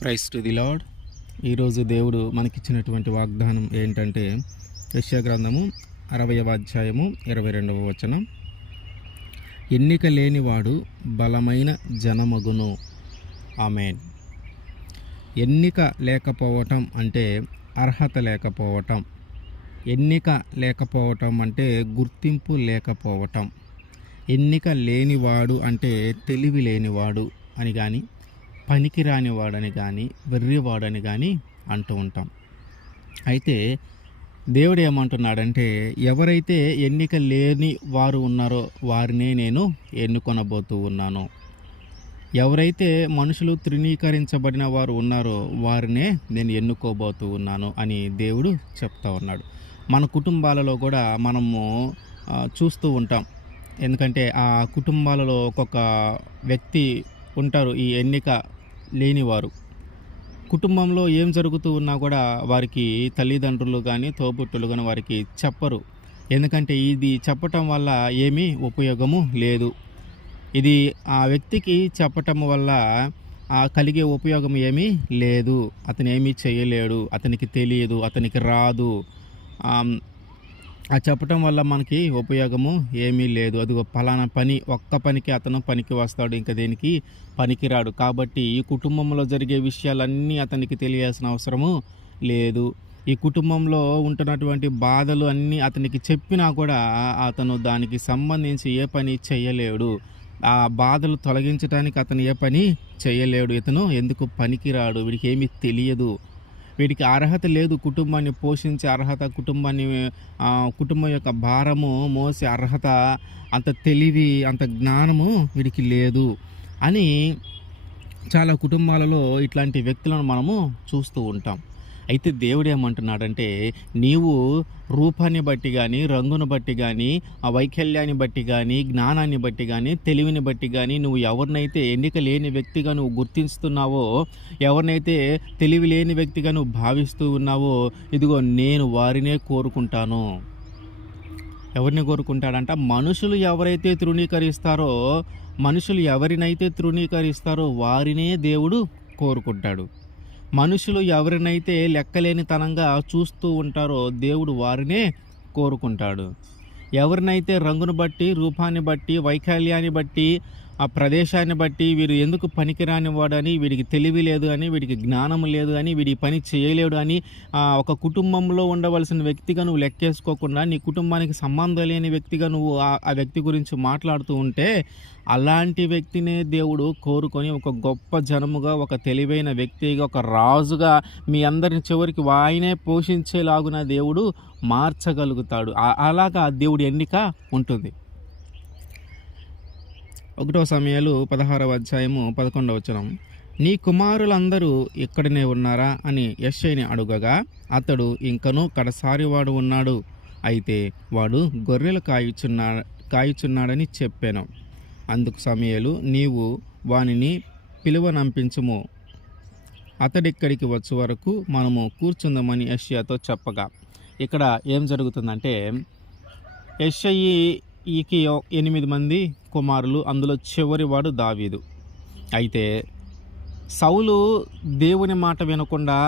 Price to the lord. ఈరోజు దేవుడు మనకిచ్చినటువంటి వాగ్దానం ఏంటంటే యెషయా గ్రంథము 60వ అధ్యాయము 22వ వచనం. ఎన్నిక లేనివాడు బలమైన జనమగును. ఆమేన్. ఎన్నిక లేకపోవటం అంటే అర్హత లేకపోవటం. ఎన్నిక లేకపోవటం అంటే గుర్తింపు లేకపోవటం. ఎన్నిక లేనివాడు అంటే తెలివి లేనివాడు అని కానీ, పనికిరానివాడని కానీ, వెర్రివాడని కానీ అంటూ ఉంటాం. అయితే దేవుడు ఏమంటున్నాడంటే, ఎవరైతే ఎన్నిక లేని వారు ఉన్నారో వారినే నేను ఎన్నుకొనబోతూ ఉన్నాను. ఎవరైతే మనుషులు తృణీకరించబడిన వారు ఉన్నారో వారినే నేను ఎన్నుకోబోతూ ఉన్నాను అని దేవుడు చెప్తా ఉన్నాడు. మన కుటుంబాలలో కూడా మనము చూస్తూ ఉంటాం. ఎందుకంటే ఆ కుటుంబాలలో ఒక్కొక్క వ్యక్తి ఉంటారు, ఈ ఎన్నిక లేనివారు. కుటుంబంలో ఏం జరుగుతూ ఉన్నా కూడా వారికి తల్లిదండ్రులు కానీ, తోబుట్టులు కానీ వారికి చెప్పరు. ఎందుకంటే ఇది చెప్పటం వల్ల ఏమీ ఉపయోగము లేదు. ఇది ఆ వ్యక్తికి చెప్పటం వల్ల కలిగే ఉపయోగం ఏమీ లేదు. అతను ఏమీ చేయలేడు, అతనికి తెలియదు, అతనికి రాదు. చెప్పటం వల్ల మనకి ఉపయోగము ఏమీ లేదు. అదిగో పలానా పని, ఒక్క పనికి అతను పనికి వస్తాడు, ఇంకా దేనికి పనికిరాడు. కాబట్టి ఈ కుటుంబంలో జరిగే విషయాలన్నీ అతనికి తెలియాల్సిన అవసరము లేదు. ఈ కుటుంబంలో ఉంటున్నటువంటి బాధలు అన్నీ అతనికి చెప్పినా కూడా అతను దానికి సంబంధించి ఏ పని చేయలేడు. ఆ బాధలు తొలగించడానికి అతను ఏ పని చేయలేడు. ఇతను ఎందుకు పనికిరాడు, వీడికి ఏమీ తెలియదు, వీడికి అర్హత లేదు, కుటుంబాన్ని పోషించే అర్హత, కుటుంబం యొక్క భారము మోసే అర్హత, అంత తెలివి, అంత జ్ఞానము వీడికి లేదు అని చాలా కుటుంబాలలో ఇట్లాంటి వ్యక్తులను మనము చూస్తూ ఉంటాం. అయితే దేవుడు ఏమంటున్నాడంటే, నీవు రూపాన్ని బట్టి కానీ, రంగును బట్టి కానీ, ఆ వైకల్యాన్ని బట్టి కానీ, జ్ఞానాన్ని బట్టి కానీ, తెలివిని బట్టి కానీ, నువ్వు ఎవరినైతే ఎన్నిక లేని వ్యక్తిగా నువ్వు గుర్తిస్తున్నావో, ఎవరినైతే తెలివి లేని వ్యక్తిగా నువ్వు భావిస్తూ ఉన్నావో, ఇదిగో నేను వారినే కోరుకుంటాను. ఎవరిని కోరుకుంటాడంట? మనుషులు ఎవరినైతే తృణీకరిస్తారో వారినే దేవుడు కోరుకుంటాడు. మనుషులు ఎవరినైతే లెక్కలేనితనంగా చూస్తూ ఉంటారో దేవుడు వారినే కోరుకుంటాడు. ఎవరినైతే రంగును బట్టి, రూపాన్ని బట్టి, వైకల్యాన్ని బట్టి, ఆ ప్రదేశాన్ని బట్టి, వీరు ఎందుకు పనికిరాని వాడని, వీడికి తెలివి లేదు అని, వీడికి జ్ఞానం లేదు అని, వీడి పని చేయలేడు అని ఒక కుటుంబంలో ఉండవలసిన వ్యక్తిగా నువ్వు లెక్కేసుకోకుండా నీ కుటుంబానికి సంబంధం లేని వ్యక్తిగా నువ్వు ఆ వ్యక్తి గురించి మాట్లాడుతూ ఉంటే, అలాంటి వ్యక్తినే దేవుడు కోరుకొని ఒక గొప్ప జనముగా, ఒక తెలివైన వ్యక్తిగా, ఒక రాజుగా మీ అందరిని చివరికి ఆయనే పోషించేలాగున దేవుడు మార్చగలుగుతాడు. అలాగా దేవుడి ఎన్నిక ఉంటుంది. 1 సమూయేలు 16వ అధ్యాయము 11వ వచనం. నీ కుమారులందరూ ఇక్కడనే ఉన్నారా అని యెషయిని అడుగగా, అతడు ఇంకనూ కడసారివాడు ఉన్నాడు, అయితే వాడు గొర్రెలు కాయుచున్నాడని చెప్పాను. అందుకు సమూయేలు, నీవు వానిని పిలువనంపించుము, అతడిక్కడికి వచ్చే వరకు మనము కూర్చుందామని యెషయాతో చెప్పగా. ఇక్కడ ఏం జరుగుతుందంటే, యెషయికి 8 మంది కుమారులు, అందులో చివరివాడు దావీదు. అయితే సౌలు దేవుని మాట వినకుండా,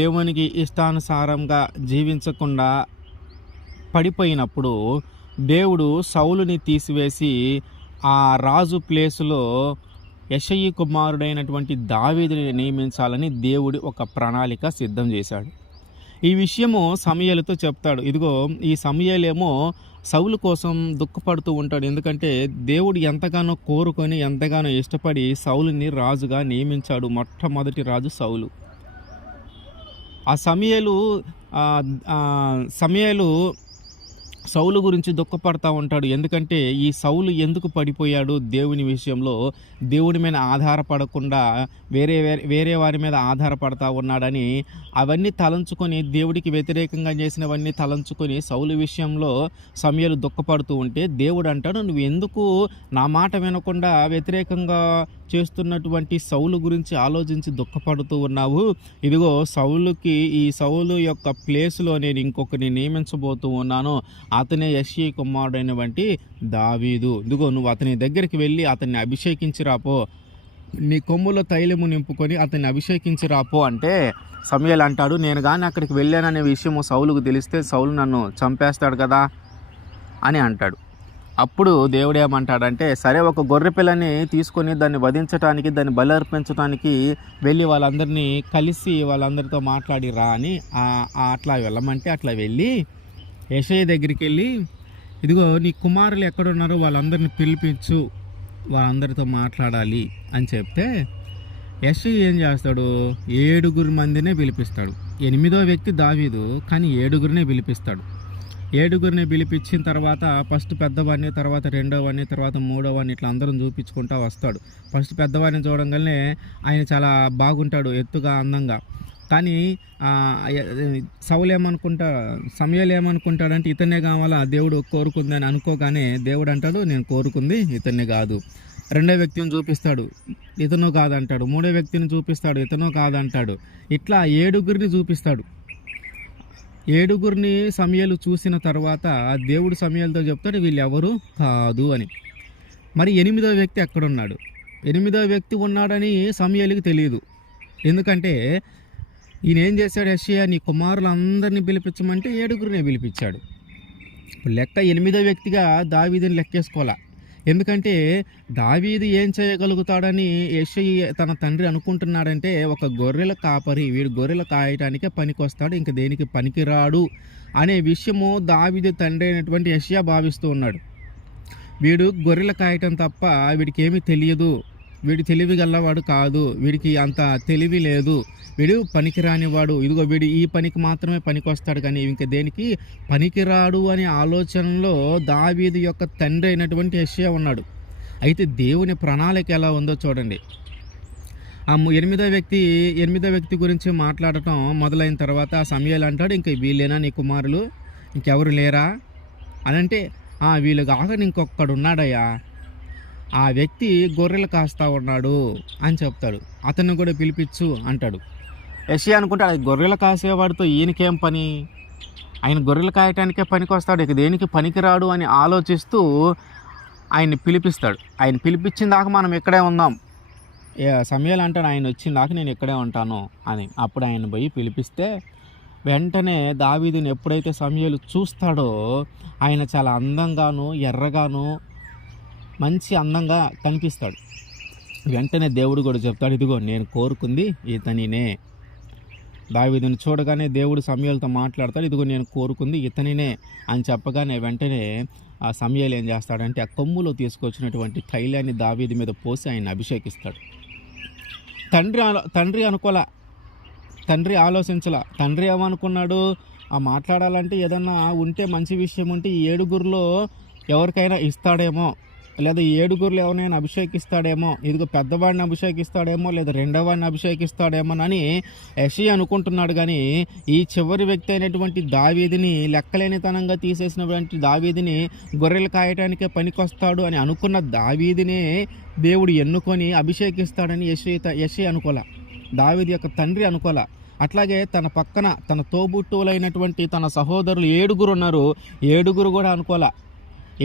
దేవునికి ఇష్టానుసారంగా జీవించకుండా పడిపోయినప్పుడు దేవుడు సౌలుని తీసివేసి ఆ రాజు ప్లేసులో యెషయి కుమారుడైనటువంటి దావీదుని నియమించాలని దేవుడు ఒక ప్రణాళిక సిద్ధం చేశాడు. ఈ విషయము సమూయేలుతో చెప్తాడు. ఇదిగో ఈ సమూయేలేమో సౌలు కోసం దుఃఖపడుతూ ఉంటాడు. ఎందుకంటే దేవుడు ఎంతగానో కోరుకొని, ఎంతగానో ఇష్టపడి సౌలుని రాజుగా నియమించాడు. మొట్టమొదటి రాజు సౌలు. ఆ సమూయేలు సౌలు గురించి దుఃఖపడతా ఉంటాడు. ఎందుకంటే ఈ సౌలు ఎందుకు పడిపోయాడు దేవుని విషయంలో, దేవుడి మీద ఆధారపడకుండా వేరే వారి మీద ఆధారపడతా ఉన్నాడని అవన్నీ తలంచుకొని, దేవుడికి వ్యతిరేకంగా చేసినవన్నీ తలంచుకొని సౌలు విషయంలో సమూయేలు దుఃఖపడుతూ ఉంటే దేవుడు అంటాడు, నువ్వు ఎందుకు నా మాట వినకుండా వ్యతిరేకంగా చేస్తున్నటువంటి సౌలు గురించి ఆలోచించి దుఃఖపడుతూ ఉన్నావు? ఇదిగో ఈ సౌలు యొక్క ప్లేస్లో నేను ఇంకొకరిని నియమించబోతూ ఉన్నాను. అతనే యెషయి కుమారుడైనటువంటి దావీదు. ఇదిగో నువ్వు అతని దగ్గరికి వెళ్ళి అతన్ని అభిషేకించి రాపో, నీ కొమ్ములో తైలము నింపుకొని అతన్ని అభిషేకించి రాపో అంటే సమూయేలు అంటాడు, నేను కానీ అక్కడికి వెళ్ళాననే విషయము సౌలుకు తెలిస్తే సౌలు నన్ను చంపేస్తాడు కదా అని అంటాడు. అప్పుడు దేవుడు ఏమంటాడంటే, సరే ఒక గొర్రె పిల్లని తీసుకొని దాన్ని వధించడానికి, దాన్ని బలి అర్పించడానికి వెళ్ళి వాళ్ళందరినీ కలిసి వాళ్ళందరితో మాట్లాడి రా అని అట్లా వెళ్ళమంటే అట్లా వెళ్ళి యెషయా దగ్గరికి వెళ్ళి, ఇదిగో నీ కుమారులు ఎక్కడున్నారో వాళ్ళందరినీ పిలిపించు, వాళ్ళందరితో మాట్లాడాలి అని చెప్తే యెషయా ఏం చేస్తాడు, 7 మందినే పిలిపిస్తాడు. 8వ వ్యక్తి దావీదు, కానీ 7 పిలిపిస్తాడు. 7 పిలిపించిన తర్వాత ఫస్ట్ పెద్దవాడిని, తర్వాత 2వాడిని, తర్వాత 3వాడిని ఇట్లా అందరం చూపించుకుంటూ వస్తాడు. ఫస్ట్ పెద్దవాడిని చూడంగానే ఆయన చాలా బాగుంటాడు, ఎత్తుగా, అందంగా. కానీ సమూయేలు ఏమనుకుంటాడంటే ఇతనే కావాలా దేవుడు కోరుకుందని అనుకోగానే దేవుడు అంటాడు, నేను కోరుకుంది ఇతన్ని కాదు. 2వ వ్యక్తిని చూపిస్తాడు, ఇతను కాదంటాడు. 3వ వ్యక్తిని చూపిస్తాడు, ఇతను కాదంటాడు. ఇట్లా 7 చూపిస్తాడు. 7 సమూయేలు చూసిన తర్వాత దేవుడు సమూయేలుతో చెప్తాడు, వీళ్ళు ఎవరు కాదు అని. మరి 8వ వ్యక్తి ఎక్కడున్నాడు? 8వ వ్యక్తి ఉన్నాడని సమూయేలుకి తెలియదు. ఎందుకంటే ఈయన ఏం చేశాడు, యెషయా నీ కుమారులందరినీ పిలిపించమంటే 7 పిలిపించాడు. లెక్క 8వ వ్యక్తిగా దావీదుని లెక్కేసుకోవాలా. ఎందుకంటే దావీదు ఏం చేయగలుగుతాడని యెషయా తన తండ్రి అనుకుంటున్నాడంటే, ఒక గొర్రెల కాపరి, వీడు గొర్రెలు కాయటానికే పనికొస్తాడు, ఇంక దేనికి పనికిరాడు అనే విషయము దావీదు తండ్రి అయినటువంటి యెషయా భావిస్తూ ఉన్నాడు. వీడు గొర్రెలు కాయటం తప్ప వీడికి ఏమీ తెలియదు, వీడు తెలివి గల్లవాడు కాదు, వీడికి అంత తెలివి లేదు, వీడు పనికిరానివాడు, ఇదిగో వీడు ఈ పనికి మాత్రమే పనికొస్తాడు కానీ ఇంక దేనికి పనికిరాడు అనే ఆలోచనలో దావీదు యొక్క తండ్రి అయినటువంటి యెషయా ఉన్నాడు. అయితే దేవుని ప్రణాళిక ఎలా ఉందో చూడండి. ఆ 8వ వ్యక్తి గురించి మాట్లాడటం మొదలైన తర్వాత సమూయేలు అంటాడు, ఇంక వీళ్ళేనా నీ కుమారులు, ఇంకెవరు లేరా అని అంటే, వీళ్ళు కాక ఇంకొక్కడు ఉన్నాడయ్యా, ఆ వ్యక్తి గొర్రెలు కాస్తా ఉన్నాడు అని చెప్తాడు, అతన్ని కూడా పిలిపించు అంటాడు. యెషయా అనుకుంటాడు, అది గొర్రెలు కాసేవాడితో ఈయనకేం పని, ఆయన గొర్రెలు కాయటానికే పనికి వస్తాడు, ఇక దేనికి పనికిరాడు అని ఆలోచిస్తూ ఆయన్ని పిలిపిస్తాడు. ఆయన పిలిపించిన దాకా మనం ఇక్కడే ఉందాం. సమూయేలు అంటాడు, ఆయన వచ్చిన దాకా నేను ఇక్కడే ఉంటాను అని. అప్పుడు ఆయన పోయి పిలిపిస్తే వెంటనే దావీదుని ఎప్పుడైతే సమూయేలు చూస్తాడో ఆయన చాలా అందంగాను, ఎర్రగాను, మంచి అందంగా కనిపిస్తాడు. వెంటనే దేవుడు కూడా చెప్తాడు, ఇదిగో నేను కోరుకుంది ఇతనినే. దావీదుని చూడగానే దేవుడు సమూయేలుతో మాట్లాడతాడు, ఇదిగో నేను కోరుకుంది ఇతనినే అని చెప్పగానే వెంటనే ఆ సమూయేలు ఏం చేస్తాడంటే ఆ కొమ్ములో తీసుకొచ్చినటువంటి తైలాన్ని దావీదు మీద పోసి ఆయన అభిషేకిస్తాడు. తండ్రి అనుకోలా, తండ్రి ఆలోచించలా. తండ్రి ఏమనుకున్నాడు, మాట్లాడాలంటే ఏదన్నా ఉంటే మంచి విషయం ఉంటే ఈ 7 ఎవరికైనా ఇస్తాడేమో, లేదా 7 ఎవరినైనా అభిషేకిస్తాడేమో, ఇదిగో పెద్దవాడిని అభిషేకిస్తాడేమో, లేదా 2వాడిని అభిషేకిస్తాడేమోనని యెషయా అనుకుంటున్నాడు. కానీ ఈ చివరి వ్యక్తి అయినటువంటి దావీదుని, లెక్కలేనితనంగా తీసేసినటువంటి దావీదుని, గొర్రెలు కాయటానికే పనికొస్తాడు అని అనుకున్న దావీదునే దేవుడు ఎన్నుకొని అభిషేకిస్తాడని యెషయా అనుకోలా, దావీదు యొక్క తండ్రి అనుకోలా. అట్లాగే తన పక్కన తన తోబుట్టువులైనటువంటి తన సహోదరులు 7 ఉన్నారు, 7 కూడా అనుకోలా.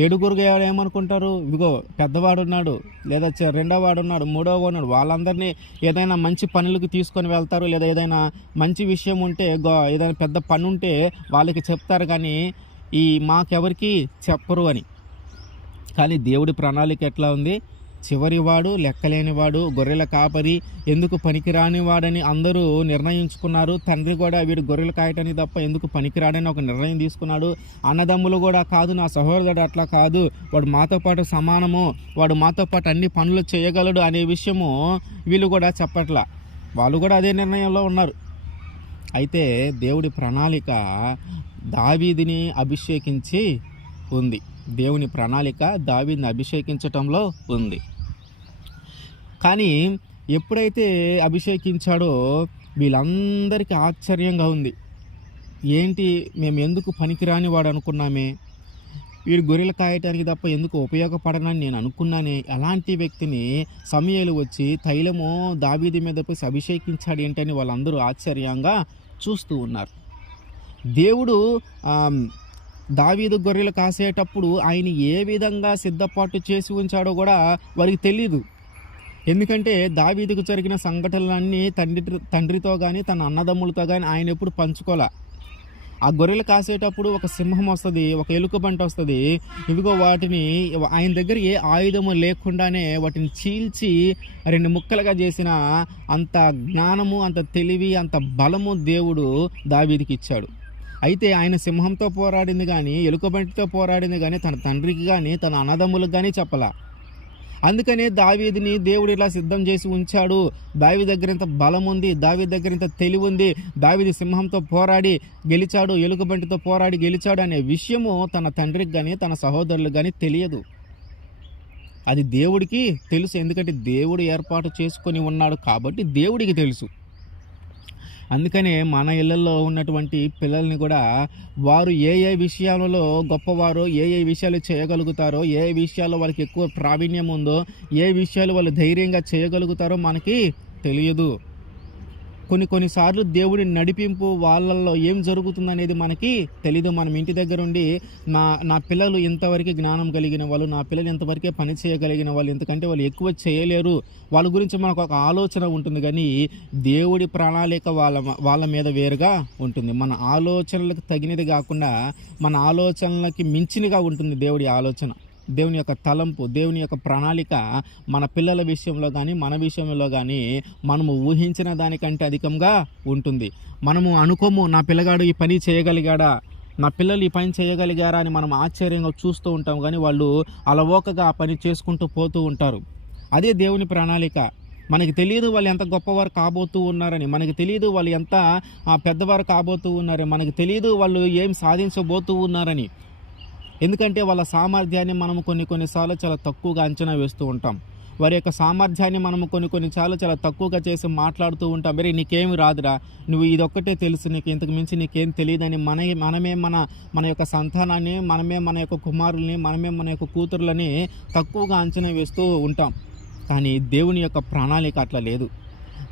7 ఏమనుకుంటారు, ఇదిగో పెద్దవాడు ఉన్నాడు, లేదా 2వాడు ఉన్నాడు, 3వాడు ఉన్నాడు, వాళ్ళందరినీ ఏదైనా మంచి పనులకు తీసుకొని వెళ్తారు, లేదా ఏదైనా మంచి విషయం ఉంటే, ఏదైనా పెద్ద పని ఉంటే వాళ్ళకి చెప్తారు, కానీ మాకెవరికి చెప్పరు అని. కానీ దేవుడి ప్రణాళిక ఎట్లా ఉంది, చివరివాడు, లెక్కలేనివాడు, గొర్రెల కాపరి, ఎందుకు పనికిరానివాడని అందరూ నిర్ణయించుకున్నారు. తండ్రి కూడా వీడు గొర్రెలు కాయటానికి తప్ప ఎందుకు పనికిరాడని ఒక నిర్ణయం తీసుకున్నాడు. అన్నదమ్ములు కూడా కాదు, నా సహోదరుడు అట్లా కాదు, వాడు మాతో పాటు సమానము, వాడు మాతో పాటు అన్ని పనులు చేయగలడు అనే విషయము వీళ్ళు కూడా చెప్పట్లా, వాళ్ళు కూడా అదే నిర్ణయంలో ఉన్నారు. అయితే దేవుడి ప్రణాళిక దావీదుని అభిషేకించి ఉంది. దేవుని ప్రణాళిక దావీదుని అభిషేకించటంలో ఉంది. కానీ ఎప్పుడైతే అభిషేకించాడో వీళ్ళందరికీ ఆశ్చర్యంగా ఉంది. ఏంటి, మేము ఎందుకు పనికిరాని వాడు అనుకున్నామే, వీడు గొర్రెలు కాయటానికి తప్ప ఎందుకు ఉపయోగపడనని నేను అనుకున్నానే, అలాంటి వ్యక్తిని సమూయేలు వచ్చి తైలము దావీదు మీద పోసి అభిషేకించాడు ఏంటని వాళ్ళందరూ ఆశ్చర్యంగా చూస్తూ ఉన్నారు. దేవుడు దావీదు గొర్రెలు కాసేటప్పుడు ఆయన ఏ విధంగా సిద్ధపాటు చేసి ఉంచాడో కూడా వారికి తెలీదు. ఎందుకంటే దావీదుకు జరిగిన సంఘటనలన్నీ తండ్రితో కానీ తన అన్నదమ్ములతో కానీ ఆయన ఎప్పుడు పంచుకోలే. ఆ గొర్రెలు కాసేటప్పుడు ఒక సింహం వస్తుంది, ఒక ఎలుకబంటి వస్తుంది. ఇదిగో వాటిని ఆయన దగ్గర ఏ ఆయుధము లేకుండానే వాటిని చీల్చి 2 ముక్కలుగా చేసిన అంత జ్ఞానము, అంత తెలివి, అంత బలము దేవుడు దావీదుకి ఇచ్చాడు. అయితే ఆయన సింహంతో పోరాడింది కానీ, ఎలుకబంటితో పోరాడింది కానీ తన తండ్రికి కానీ తన అన్నదమ్ములకు కానీ చెప్పలా. అందుకనే దావీదుని దేవుడు ఇలా సిద్ధం చేసి ఉంచాడు. దావీదు దగ్గర ఇంత బలం ఉంది, దావీదు దగ్గర ఇంత తెలివి ఉంది, దావీదు సింహంతో పోరాడి గెలిచాడు, ఎలుకబంటితో పోరాడి గెలిచాడు అనే విషయము తన తండ్రికి కానీ తన సహోదరులకు కానీ తెలియదు. అది దేవుడికి తెలుసు. ఎందుకంటే దేవుడు ఏర్పాటు చేసుకొని ఉన్నాడు కాబట్టి దేవుడికి తెలుసు. అందుకనే మన ఇళ్ళల్లో ఉన్నటువంటి పిల్లల్ని కూడా వారు ఏ విషయాలలో గొప్పవారో, ఏ విషయాలు చేయగలుగుతారో, ఏ విషయాల్లో వాళ్ళకి ఎక్కువ ప్రావీణ్యం ఉందో, ఏ విషయాలు వాళ్ళు ధైర్యంగా చేయగలుగుతారో మనకి తెలియదు. కొన్నిసార్లు దేవుడి నడిపింపు వాళ్ళల్లో ఏం జరుగుతుందనేది మనకి తెలీదు. మనం ఇంటి దగ్గర ఉండి నా పిల్లలు ఇంతవరకు జ్ఞానం కలిగిన వాళ్ళు, నా పిల్లలు ఇంతవరకే పని చేయగలిగిన వాళ్ళు, ఎందుకంటే వాళ్ళు ఎక్కువ చేయలేరు, వాళ్ళ గురించి మనకు ఒక ఆలోచన ఉంటుంది. కానీ దేవుడి ప్రణాళిక వాళ్ళ మీద వేరుగా ఉంటుంది. మన ఆలోచనలకు తగినది కాకుండా మన ఆలోచనలకి మించినగా ఉంటుంది దేవుడి ఆలోచన. దేవుని యొక్క తలంపు, దేవుని యొక్క ప్రణాళిక మన పిల్లల విషయంలో కానీ మన విషయంలో కానీ మనము ఊహించిన దానికంటే అధికంగా ఉంటుంది. మనము అనుకోము నా పిల్లగాడు ఈ పని చేయగలిగాడా, నా పిల్లలు ఈ పని చేయగలిగారా అని మనం ఆశ్చర్యంగా చూస్తూ ఉంటాం. కానీ వాళ్ళు అలవోకగా ఆ పని చేసుకుంటూ పోతూ ఉంటారు. అదే దేవుని ప్రణాళిక. మనకి తెలియదు వాళ్ళు ఎంత గొప్పవారు కాబోతూ ఉన్నారని, మనకి తెలియదు వాళ్ళు ఎంత పెద్దవారు కాబోతూ ఉన్నారని, మనకి తెలియదు వాళ్ళు ఏం సాధించబోతూ ఉన్నారని. ఎందుకంటే వాళ్ళ సామర్థ్యాన్ని మనము కొన్నిసార్లు చాలా తక్కువగా అంచనా వేస్తూ ఉంటాం. వారి యొక్క సామర్థ్యాన్ని మనము కొన్నిసార్లు చాలా తక్కువగా చేసి మాట్లాడుతూ ఉంటాం. మరి నీకేమి రాదురా, నువ్వు ఇదొక్కటే తెలుసు, నీకు ఇంతకు మించి నీకేం తెలియదని మనమే మన యొక్క సంతానాన్ని, మనమే మన యొక్క కుమారుల్ని, మనమే మన యొక్క కూతుర్లని తక్కువగా అంచనా వేస్తూ ఉంటాం. కానీ దేవుని యొక్క ప్రణాళిక అట్లా లేదు.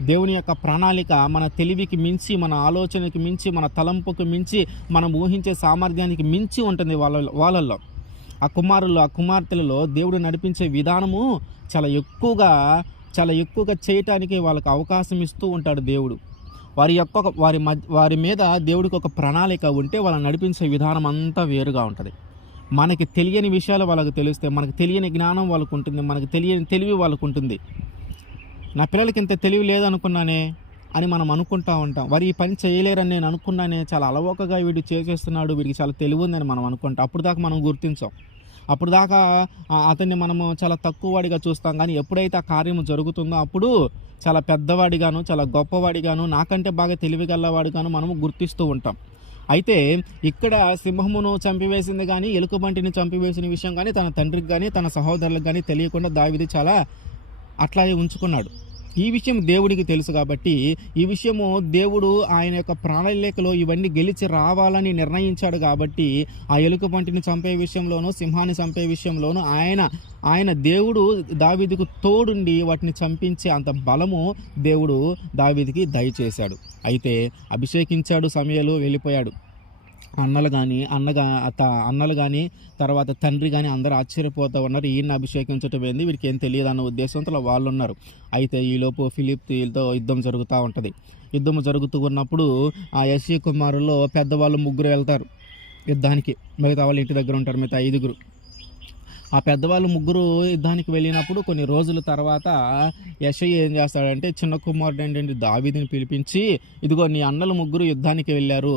దేవుని యొక్క ప్రణాళిక మన తెలివికి మించి, మన ఆలోచనకి మించి, మన తలంపుకి మించి, మనం ఊహించే సామర్థ్యానికి మించి ఉంటుంది వాళ్ళల్లో. ఆ కుమార్తెలలో దేవుడు నడిపించే విధానము చాలా ఎక్కువగా చేయటానికి వాళ్ళకి అవకాశం ఇస్తూ ఉంటాడు దేవుడు. వారి మీద దేవుడికి ఒక ప్రణాళిక ఉంటే వాళ్ళని నడిపించే విధానం అంతా వేరుగా ఉంటుంది. మనకి తెలియని విషయాలు వాళ్ళకి తెలుస్తాయి, మనకి తెలియని జ్ఞానం వాళ్ళకు ఉంటుంది, మనకి తెలియని తెలివి వాళ్ళకు ఉంటుంది. నా పిల్లలకి ఇంత తెలివి లేదనుకున్నానే అని మనం అనుకుంటూ ఉంటాం. వారు ఈ పని చేయలేరని నేను అనుకున్నానే, చాలా అలవోకగా వీడు చేసేస్తున్నాడు, వీడికి చాలా తెలివి ఉందని మనం అనుకుంటాం. అప్పుడు దాకా మనం గుర్తించాం, అప్పుడు దాకా అతన్ని మనము చాలా తక్కువ వాడిగా చూస్తాం. కానీ ఎప్పుడైతే ఆ కార్యము జరుగుతుందో అప్పుడు చాలా పెద్దవాడిగాను, చాలా గొప్పవాడిగాను, నాకంటే బాగా తెలివిగలవాడిగాను మనము గుర్తిస్తూ ఉంటాం. అయితే ఇక్కడ సింహమును చంపివేసింది కానీ, ఎలుకబంటిని చంపివేసిన విషయం కానీ తన తండ్రికి కానీ తన సహోదరులకు కానీ తెలియకుండా దావీదు చాలా అట్లాగే ఉంచుకున్నాడు. ఈ విషయం దేవుడికి తెలుసు కాబట్టి ఈ విషయము దేవుడు ఆయన యొక్క ప్రణాళికలో ఇవన్నీ గెలిచి రావాలని నిర్ణయించాడు. కాబట్టి ఆ ఎలుకబంటిని చంపే విషయంలోనూ, సింహాన్ని చంపే విషయంలోనూ ఆయన దేవుడు దావీదుకు తోడుండి వాటిని చంపించే అంత బలము దేవుడు దావీదుకి దయచేశాడు. అయితే అభిషేకించాడు, సమూయేలు వెళ్ళిపోయాడు. అన్నలు కానీ తర్వాత తండ్రి కానీ అందరూ ఆశ్చర్యపోతూ ఉన్నారు. ఈయన అభిషేకించటం ఏంది, వీడికి ఏం తెలియదు అన్న ఉద్దేశంతో వాళ్ళు ఉన్నారు. అయితే ఈలోపు ఫిలిష్తీయులతో యుద్ధం జరుగుతూ ఉంటుంది. యుద్ధం జరుగుతూ ఉన్నప్పుడు ఆ యెష్షయి కుమారుల్లో పెద్దవాళ్ళు 3 వెళ్తారు యుద్ధానికి, మిగతా వాళ్ళు ఇంటి దగ్గర ఉంటారు, మిగతా 5. ఆ పెద్దవాళ్ళు 3 యుద్ధానికి వెళ్ళినప్పుడు కొన్ని రోజుల తర్వాత యెష్షయి ఏం చేస్తాడంటే చిన్న కుమారుడు ఏంటంటే దావీదుని పిలిపించి, ఇదిగో నీ అన్నలు 3 యుద్ధానికి వెళ్ళారు,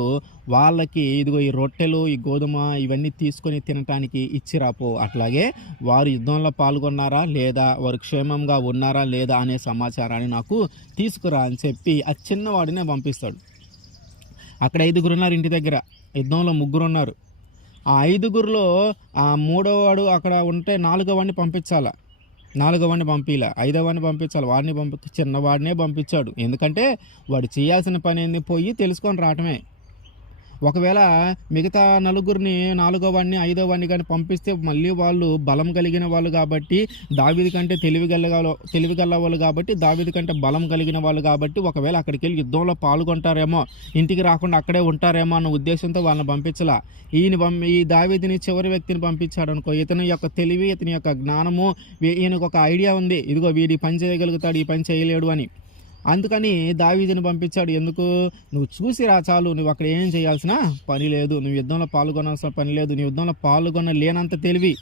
వాళ్ళకి ఇదిగో ఈ రొట్టెలు, ఈ గోధుమ ఇవన్నీ తీసుకొని తినటానికి ఇచ్చిరాపో, అట్లాగే వారు యుద్ధంలో పాల్గొన్నారా లేదా, వారు క్షేమంగా ఉన్నారా లేదా అనే సమాచారాన్ని నాకు తీసుకురా అని చెప్పి ఆ చిన్నవాడినే పంపిస్తాడు. అక్కడ 5 ఉన్నారు ఇంటి దగ్గర, యుద్ధంలో 3 ఉన్నారు. ఆ 5లో ఆ 3వవాడు అక్కడ ఉంటే 4వాడిని పంపించాల, 4వాడిని పంపిలా, 5వాడిని పంపించాలి, వాడిని చిన్నవాడినే పంపించాడు. ఎందుకంటే వాడు చేయాల్సిన పని ఏంది, పోయి తెలుసుకొని రావటమే. ఒకవేళ మిగతా నలుగురిని నాలుగో వాడిని ఐదో వాడిని కానీ పంపిస్తే మళ్ళీ వాళ్ళు బలం కలిగిన వాళ్ళు కాబట్టి దావీదు కంటే తెలివిగల వాళ్ళు కాబట్టి దావీదు కంటే బలం కలిగిన వాళ్ళు కాబట్టి ఒకవేళ అక్కడికి వెళ్ళి యుద్ధంలో పాల్గొంటారేమో, ఇంటికి రాకుండా అక్కడే ఉంటారేమో అన్న ఉద్దేశంతో వాళ్ళని పంపించలా. ఈ దావీదుని చివరి వ్యక్తిని పంపించాడు అనుకో, ఇతని యొక్క తెలివి, ఇతని యొక్క జ్ఞానము, ఈయనకు ఒక ఐడియా ఉంది, ఇదిగో వీడి పని చేయగలుగుతాడు, ఈ పని చేయలేడు అని. అందుకని దావీదుని పంపించాడు. ఎందుకు? నువ్వు చూసిరా చాలు, నువ్వు అక్కడ ఏం చేయాల్సిన పని లేదు, నువ్వు యుద్ధంలో పాల్గొనాల్సిన పని లేదు, నీ యుద్ధంలో పాల్గొనలేనంత తెలివి,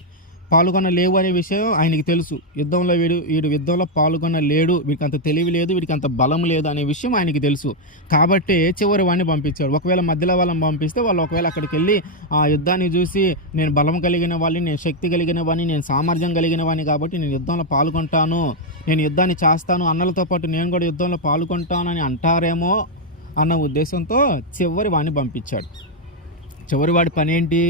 పాల్గొనలేవు అనే విషయం ఆయనకి తెలుసు. యుద్ధంలో వీడు యుద్ధంలో పాల్గొనలేడు, వీడికి అంత తెలివి లేదు, వీడికి అంత బలం లేదు అనే విషయం ఆయనకి తెలుసు. కాబట్టి చివరి వాడిని పంపించాడు. ఒకవేళ మధ్యలో వాళ్ళని పంపిస్తే వాళ్ళు ఒకవేళ అక్కడికి వెళ్ళి ఆ యుద్ధాన్ని చూసి నేను బలం కలిగిన వాడిని, నేను శక్తి కలిగిన వాడిని, నేను సామర్థ్యం కలిగిన వాడిని కాబట్టి నేను యుద్ధంలో పాల్గొంటాను, నేను యుద్ధాన్ని చేస్తాను, అన్నలతో పాటు నేను కూడా యుద్ధంలో పాల్గొంటానని అంటారేమో అన్న ఉద్దేశంతో చివరి వాడిని పంపించాడు. చివరి వాడి పని ఏంటి?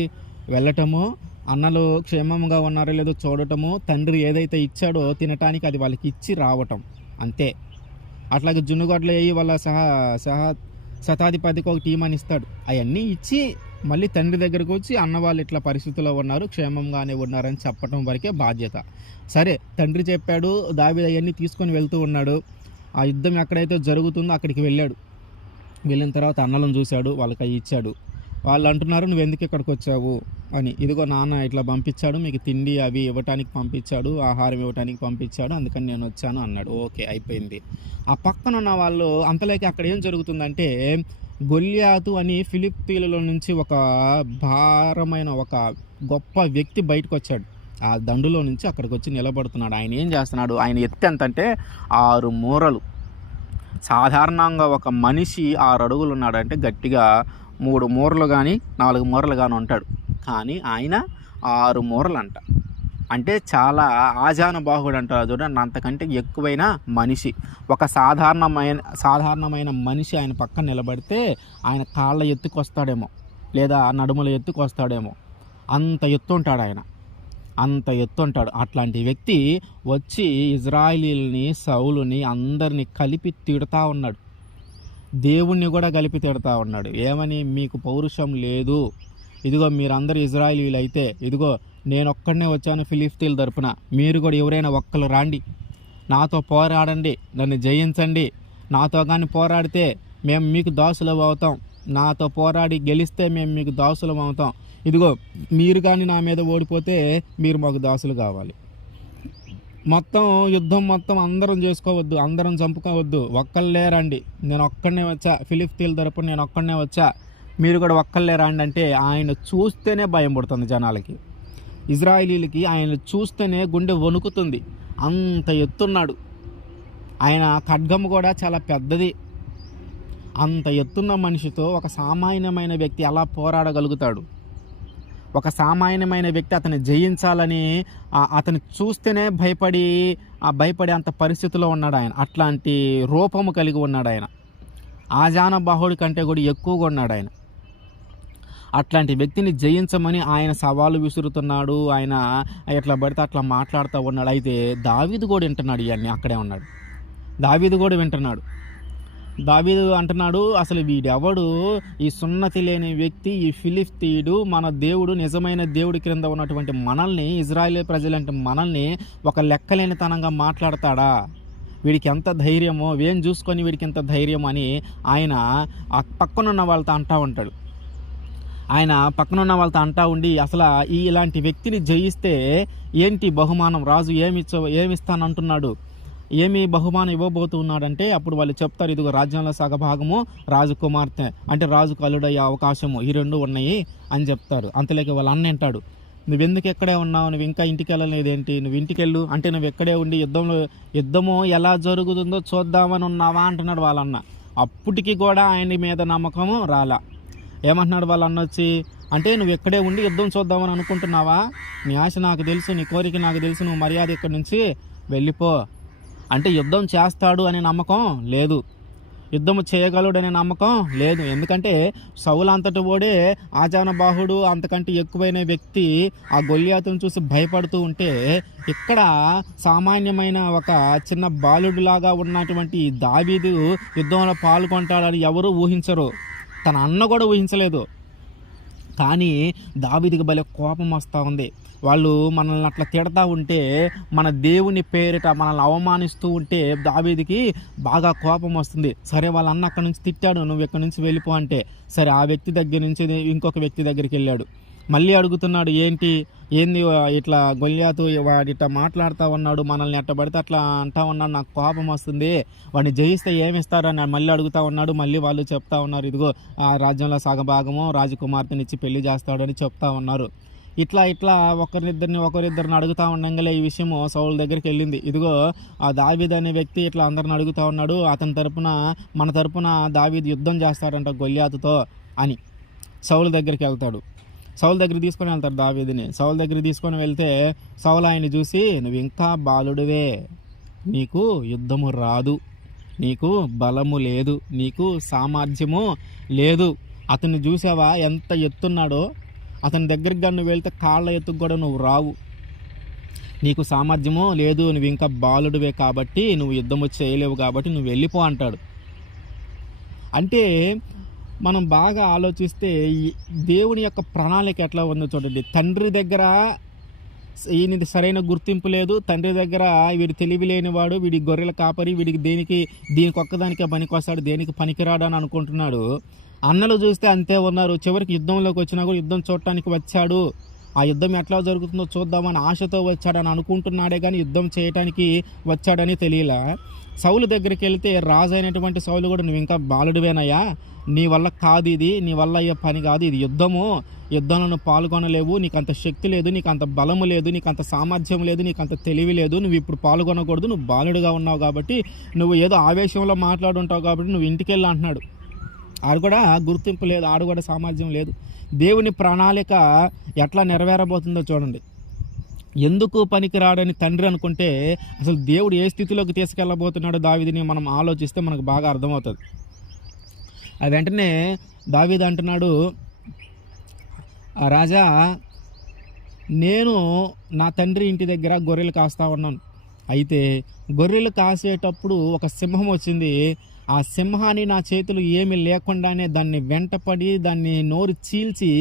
వెళ్ళటము, అన్నలు క్షేమంగా ఉన్నారో లేదో చూడటము, తండ్రి ఏదైతే ఇచ్చాడో తినటానికి అది వాళ్ళకి ఇచ్చి రావటం, అంతే. అట్లాగే జున్నుగడ్డలు వేయి వాళ్ళ శతాధిపతికి ఒక టీం అని ఇస్తాడు, అవన్నీ ఇచ్చి మళ్ళీ తండ్రి దగ్గరకు వచ్చి అన్న వాళ్ళు ఇట్లా పరిస్థితుల్లో ఉన్నారు, క్షేమంగానే ఉన్నారని చెప్పడం వరకే బాధ్యత. సరే, తండ్రి చెప్పాడు, దావీదు అవన్నీ తీసుకొని వెళ్తూ ఉన్నాడు. ఆ యుద్ధం ఎక్కడైతే జరుగుతుందో అక్కడికి వెళ్ళాడు. వెళ్ళిన తర్వాత అన్నలను చూశాడు, వాళ్ళకి అవి ఇచ్చాడు. వాళ్ళు అంటున్నారు, నువ్వు ఎందుకు ఇక్కడికి వచ్చావు అని. ఇదిగో నాన్న ఇట్లా పంపించాడు, మీకు తిండి అవి ఇవ్వటానికి పంపించాడు, ఆహారం ఇవ్వటానికి పంపించాడు, అందుకని నేను వచ్చాను అన్నాడు. ఓకే, అయిపోయింది. ఆ పక్కన ఉన్న వాళ్ళు అంతలోకి అక్కడ ఏం జరుగుతుందంటే, గొల్యాతు అని ఫిలిష్తీయులలో నుంచి ఒక భారమైన ఒక గొప్ప వ్యక్తి బయటకు వచ్చాడు. ఆ దండులో నుంచి అక్కడికి వచ్చి నిలబడుతున్నాడు. ఆయన ఏం చేస్తున్నాడు? ఆయన ఎత్తు ఎంతంటే 6 మూరలు. సాధారణంగా ఒక మనిషి 6 అడుగులు ఉన్నాడంటే గట్టిగా 3 మూరలు కానీ 4 మూరలు కానీ ఉంటాడు. కానీ ఆయన 6 మూరలు అంట. అంటే చాలా ఆజానుబాహుడు అంటారు చూడండి, అంతకంటే ఎక్కువైన మనిషి. ఒక సాధారణమైన మనిషి ఆయన పక్కన నిలబడితే ఆయన కాళ్ళ ఎత్తుకొస్తాడేమో, లేదా నడుముల ఎత్తుకొస్తాడేమో, అంత ఎత్తు ఉంటాడు ఆయన, అంత ఎత్తు ఉంటాడు. అట్లాంటి వ్యక్తి వచ్చి ఇజ్రాయిలీల్ని, సౌలుని అందరినీ కలిపి తిడతా ఉన్నాడు. దేవుణ్ణి కూడా కలిపి తిడతా ఉన్నాడు. ఏమని? మీకు పౌరుషం లేదు, ఇదిగో మీరందరూ ఇజ్రాయిలీలు అయితే ఇదిగో నేను ఒక్కడనే వచ్చాను ఫిలిష్తీయుల తరపున, మీరు కూడా ఎవరైనా ఒక్కరు రాండి, నాతో పోరాడండి, నన్ను జయించండి, నాతో కానీ పోరాడితే మేము మీకు దాసులం అవుతాం, నాతో పోరాడి గెలిస్తే మేము మీకు దాసులం అవుతాం, ఇదిగో మీరు కానీ నా మీద ఓడిపోతే మీరు మాకు దాసులు కావాలి. మొత్తం యుద్ధం మొత్తం అందరం చేసుకోవద్దు, అందరం చంపుకోవద్దు, ఒక్కళ్ళే రండి, నేను ఒక్కడనే వచ్చా ఫిలిష్తీయుల తరపున, నేను ఒక్కడనే వచ్చా, మీరు కూడా ఒక్కళ్ళే రండి అంటే ఆయన చూస్తేనే భయం పడుతుంది జనాలకి. ఇజ్రాయిలీలకి ఆయన చూస్తేనే గుండె వణుకుతుంది, అంత ఎత్తున్నాడు. ఆయన ఖడ్గము కూడా చాలా పెద్దది. అంత ఎత్తున్న మనిషితో ఒక సామాన్యమైన వ్యక్తి ఎలా పోరాడగలుగుతాడు? ఒక సామాన్యమైన వ్యక్తి అతన్ని జయించాలని అతన్ని చూస్తేనే భయపడి అంత పరిస్థితిలో ఉన్నాడు ఆయన. అట్లాంటి రూపము కలిగి ఉన్నాడు ఆయన. ఆజానుబాహుడి కంటే కూడా ఎక్కువగా ఉన్నాడు ఆయన. అట్లాంటి వ్యక్తిని జయించమని ఆయన సవాలు విసురుతున్నాడు. ఆయన ఎట్లా పడితే అట్లా మాట్లాడుతూ ఉన్నాడు. అయితే దావీదు కూడా వింటున్నాడు, ఇవన్నీ అక్కడే ఉన్నాడు. దావీదు కూడా వింటున్నాడు. దావీదు అంటున్నాడు, అసలు వీడెవడు, ఈ సున్నతి లేని వ్యక్తి, ఈ ఫిలిష్తీయుడు మన దేవుడు, నిజమైన దేవుడి క్రింద ఉన్నటువంటి మనల్ని, ఇజ్రాయేల్ ప్రజలంటే మనల్ని ఒక లెక్కలేనితనంగా మాట్లాడతాడా? వీడికి ఎంత ధైర్యమో, వేం చూసుకొని వీడికి ఎంత ధైర్యం అని ఆయన ఆ పక్కనున్న వాళ్ళతో అంటూ ఉంటాడు. ఆయన పక్కనున్న వాళ్ళతో అంటూ ఉండి, అసలు ఇలాంటి వ్యక్తిని జయిస్తే ఏంటి బహుమానం, రాజు ఏమిస్తానంటున్నాడు, ఏమి బహుమానం ఇవ్వబోతున్నాడంటే అప్పుడు వాళ్ళు చెప్తారు, ఇదిగో రాజ్యంలో సగభాగము రాజు కుమార్తె, అంటే రాజుకు అల్లుడయ్యే అవకాశము, ఈ 2 ఉన్నాయి అని చెప్తారు. అంతలోకి వాళ్ళ అన్న అంటాడు, నువ్వెందుకు ఎక్కడే ఉన్నావు, నువ్వు ఇంకా ఇంటికి వెళ్ళలేదేంటి, నువ్వు ఇంటికి వెళ్ళు అంటే నువ్వు ఎక్కడే ఉండి యుద్ధము ఎలా జరుగుతుందో చూద్దామని ఉన్నావా అంటున్నాడు వాళ్ళన్న. అప్పటికి కూడా ఆయన మీద నమ్మకము రాలా. ఏమంటున్నాడు వాళ్ళ అన్న వచ్చి, అంటే నువ్వు ఎక్కడే ఉండి యుద్ధం చూద్దామని అనుకుంటున్నావా, నీ ఆశ నాకు తెలుసు, నీ కోరిక నాకు తెలుసు, నువ్వు మర్యాద ఇక్కడి నుంచి వెళ్ళిపో. అంటే యుద్ధం చేస్తాడు అనే నమ్మకం లేదు, యుద్ధము చేయగలడు అనే నమ్మకం లేదు. ఎందుకంటే సౌలు అంతటి ఓడే ఆజానుబాహుడు, అంతకంటే ఎక్కువైన వ్యక్తి ఆ గొల్యాతును చూసి భయపడుతూ ఉంటే, ఇక్కడ సామాన్యమైన ఒక చిన్న బాలుడిలాగా ఉన్నటువంటి దావీదు యుద్ధంలో పాల్గొంటాడని ఎవరూ ఊహించరు. తన అన్న కూడా ఊహించలేదు. కానీ దావీదుకి భలే కోపం వస్తూ ఉంది. వాళ్ళు మనల్ని అట్లా తిడతా ఉంటే, మన దేవుని పేరిట మనల్ని అవమానిస్తూ ఉంటే దావీదుకి బాగా కోపం వస్తుంది. సరే వాళ్ళ అన్న అక్కడి నుంచి తిట్టాడు, నువ్వు ఇక్కడి నుంచి వెళ్ళిపో అంటే, సరే ఆ వ్యక్తి దగ్గర నుంచి ఇంకొక వ్యక్తి దగ్గరికి వెళ్ళాడు. మళ్ళీ అడుగుతున్నాడు, ఏంది ఇట్లా గొల్యాతు వాడు ఇట్లా మాట్లాడుతూ ఉన్నాడు, మనల్ని ఎట్ట పడితే అట్లా అంటా ఉన్నాడు, నాకు కోపం వస్తుంది, వాడిని జయిస్తే ఏమిస్తారని మళ్ళీ అడుగుతూ ఉన్నాడు. మళ్ళీ వాళ్ళు చెప్తా ఉన్నారు, ఇదిగో ఆ రాజ్యంలో సగభాగము రాజకుమార్తెనిచ్చి పెళ్లి చేస్తాడని చెప్తా ఉన్నారు. ఇట్లా ఒకరిద్దరిని అడుగుతూ ఉండగానే ఈ విషయము సౌలు దగ్గరికి వెళ్ళింది. ఇదిగో ఆ దావీదు అనే వ్యక్తి ఇట్లా అందరిని అడుగుతూ ఉన్నాడు, అతని తరపున మన తరపున దావీదు యుద్ధం చేస్తాడంట గొల్యాతుతో అని సౌలు దగ్గరికి వెళ్తాడు. సౌలు దగ్గరికి తీసుకొని వెళ్తాడు దావీదుని. సౌలు దగ్గరికి తీసుకొని వెళ్తే సౌలు ఆయన్ని చూసి, నువ్వు ఇంకా బాలుడివే, నీకు యుద్ధము రాదు, నీకు బలము లేదు, నీకు సామర్థ్యము లేదు. అతన్ని చూసావా ఎంత ఎత్తున్నాడో, అతని దగ్గరికి కానీ నువ్వు వెళ్తే కాళ్ళ ఎత్తుకు కూడా నువ్వు రావు, నీకు సామర్థ్యము లేదు, నువ్వు ఇంకా బాలుడివే కాబట్టి నువ్వు యుద్ధము చేయలేవు కాబట్టి నువ్వు వెళ్ళిపో అంటాడు. అంటే మనం బాగా ఆలోచిస్తే దేవుని యొక్క ప్రణాళిక ఎట్లా ఉందో చూడండి. తండ్రి దగ్గర ఈయనది సరైన గుర్తింపు లేదు, తండ్రి దగ్గర వీడు తెలివి లేనివాడు, వీడి గొర్రెల కాపరి, వీడికి దీనికి ఒక్కదానికే పనికొస్తాడు, దేనికి పనికిరాడు అని అనుకుంటున్నాడు. అన్నలు చూస్తే అంతే ఉన్నారు. చివరికి యుద్ధంలోకి వచ్చినా కూడా యుద్ధం చూడటానికి వచ్చాడు, ఆ యుద్ధం ఎట్లా జరుగుతుందో చూద్దామని ఆశతో వచ్చాడని అనుకుంటున్నాడే కానీ యుద్ధం చేయటానికి వచ్చాడని తెలియలా. సౌలు దగ్గరికి వెళ్తే రాజు అయినటువంటి సౌలు కూడా, నువ్వు ఇంకా బాలుడివేనయ్యా, నీ వల్ల కాదు, ఇది నీ వల్ల అయ్యే పని కాదు, ఇది యుద్ధంలో నువ్వు పాల్గొనలేవు, నీకు అంత శక్తి లేదు, నీకు అంత బలము లేదు, నీకు అంత సామర్థ్యం లేదు, నీకు అంత తెలివి లేదు, నువ్వు ఇప్పుడు పాల్గొనకూడదు, నువ్వు బాలుడుగా ఉన్నావు కాబట్టి, నువ్వు ఏదో ఆవేశంలో మాట్లాడుంటావు కాబట్టి నువ్వు ఇంటికి వెళ్ళి అంటున్నాడు. ఆడు కూడా గుర్తింపు లేదు, ఆడు కూడా సామర్థ్యం లేదు. దేవుని ప్రణాళిక ఎట్లా నెరవేరబోతుందో చూడండి. ఎందుకు పనికిరాడని తండ్రి అనుకుంటే అసలు దేవుడు ఏ స్థితిలోకి తీసుకెళ్ళబోతున్నాడో దావీదుని మనం ఆలోచిస్తే మనకు బాగా అర్థమవుతుంది. అది వెంటనే దావీదు అంటున్నాడు, రాజా, నేను నా తండ్రి ఇంటి దగ్గర గొర్రెలు కాస్తా ఉన్నాను, అయితే గొర్రెలు కాసేటప్పుడు ఒక సింహం వచ్చింది, ఆ సింహాన్ని నా చేతులు ఏమీ లేకుండానే దాన్ని వెంటపడి దాన్ని నోరు చీల్చి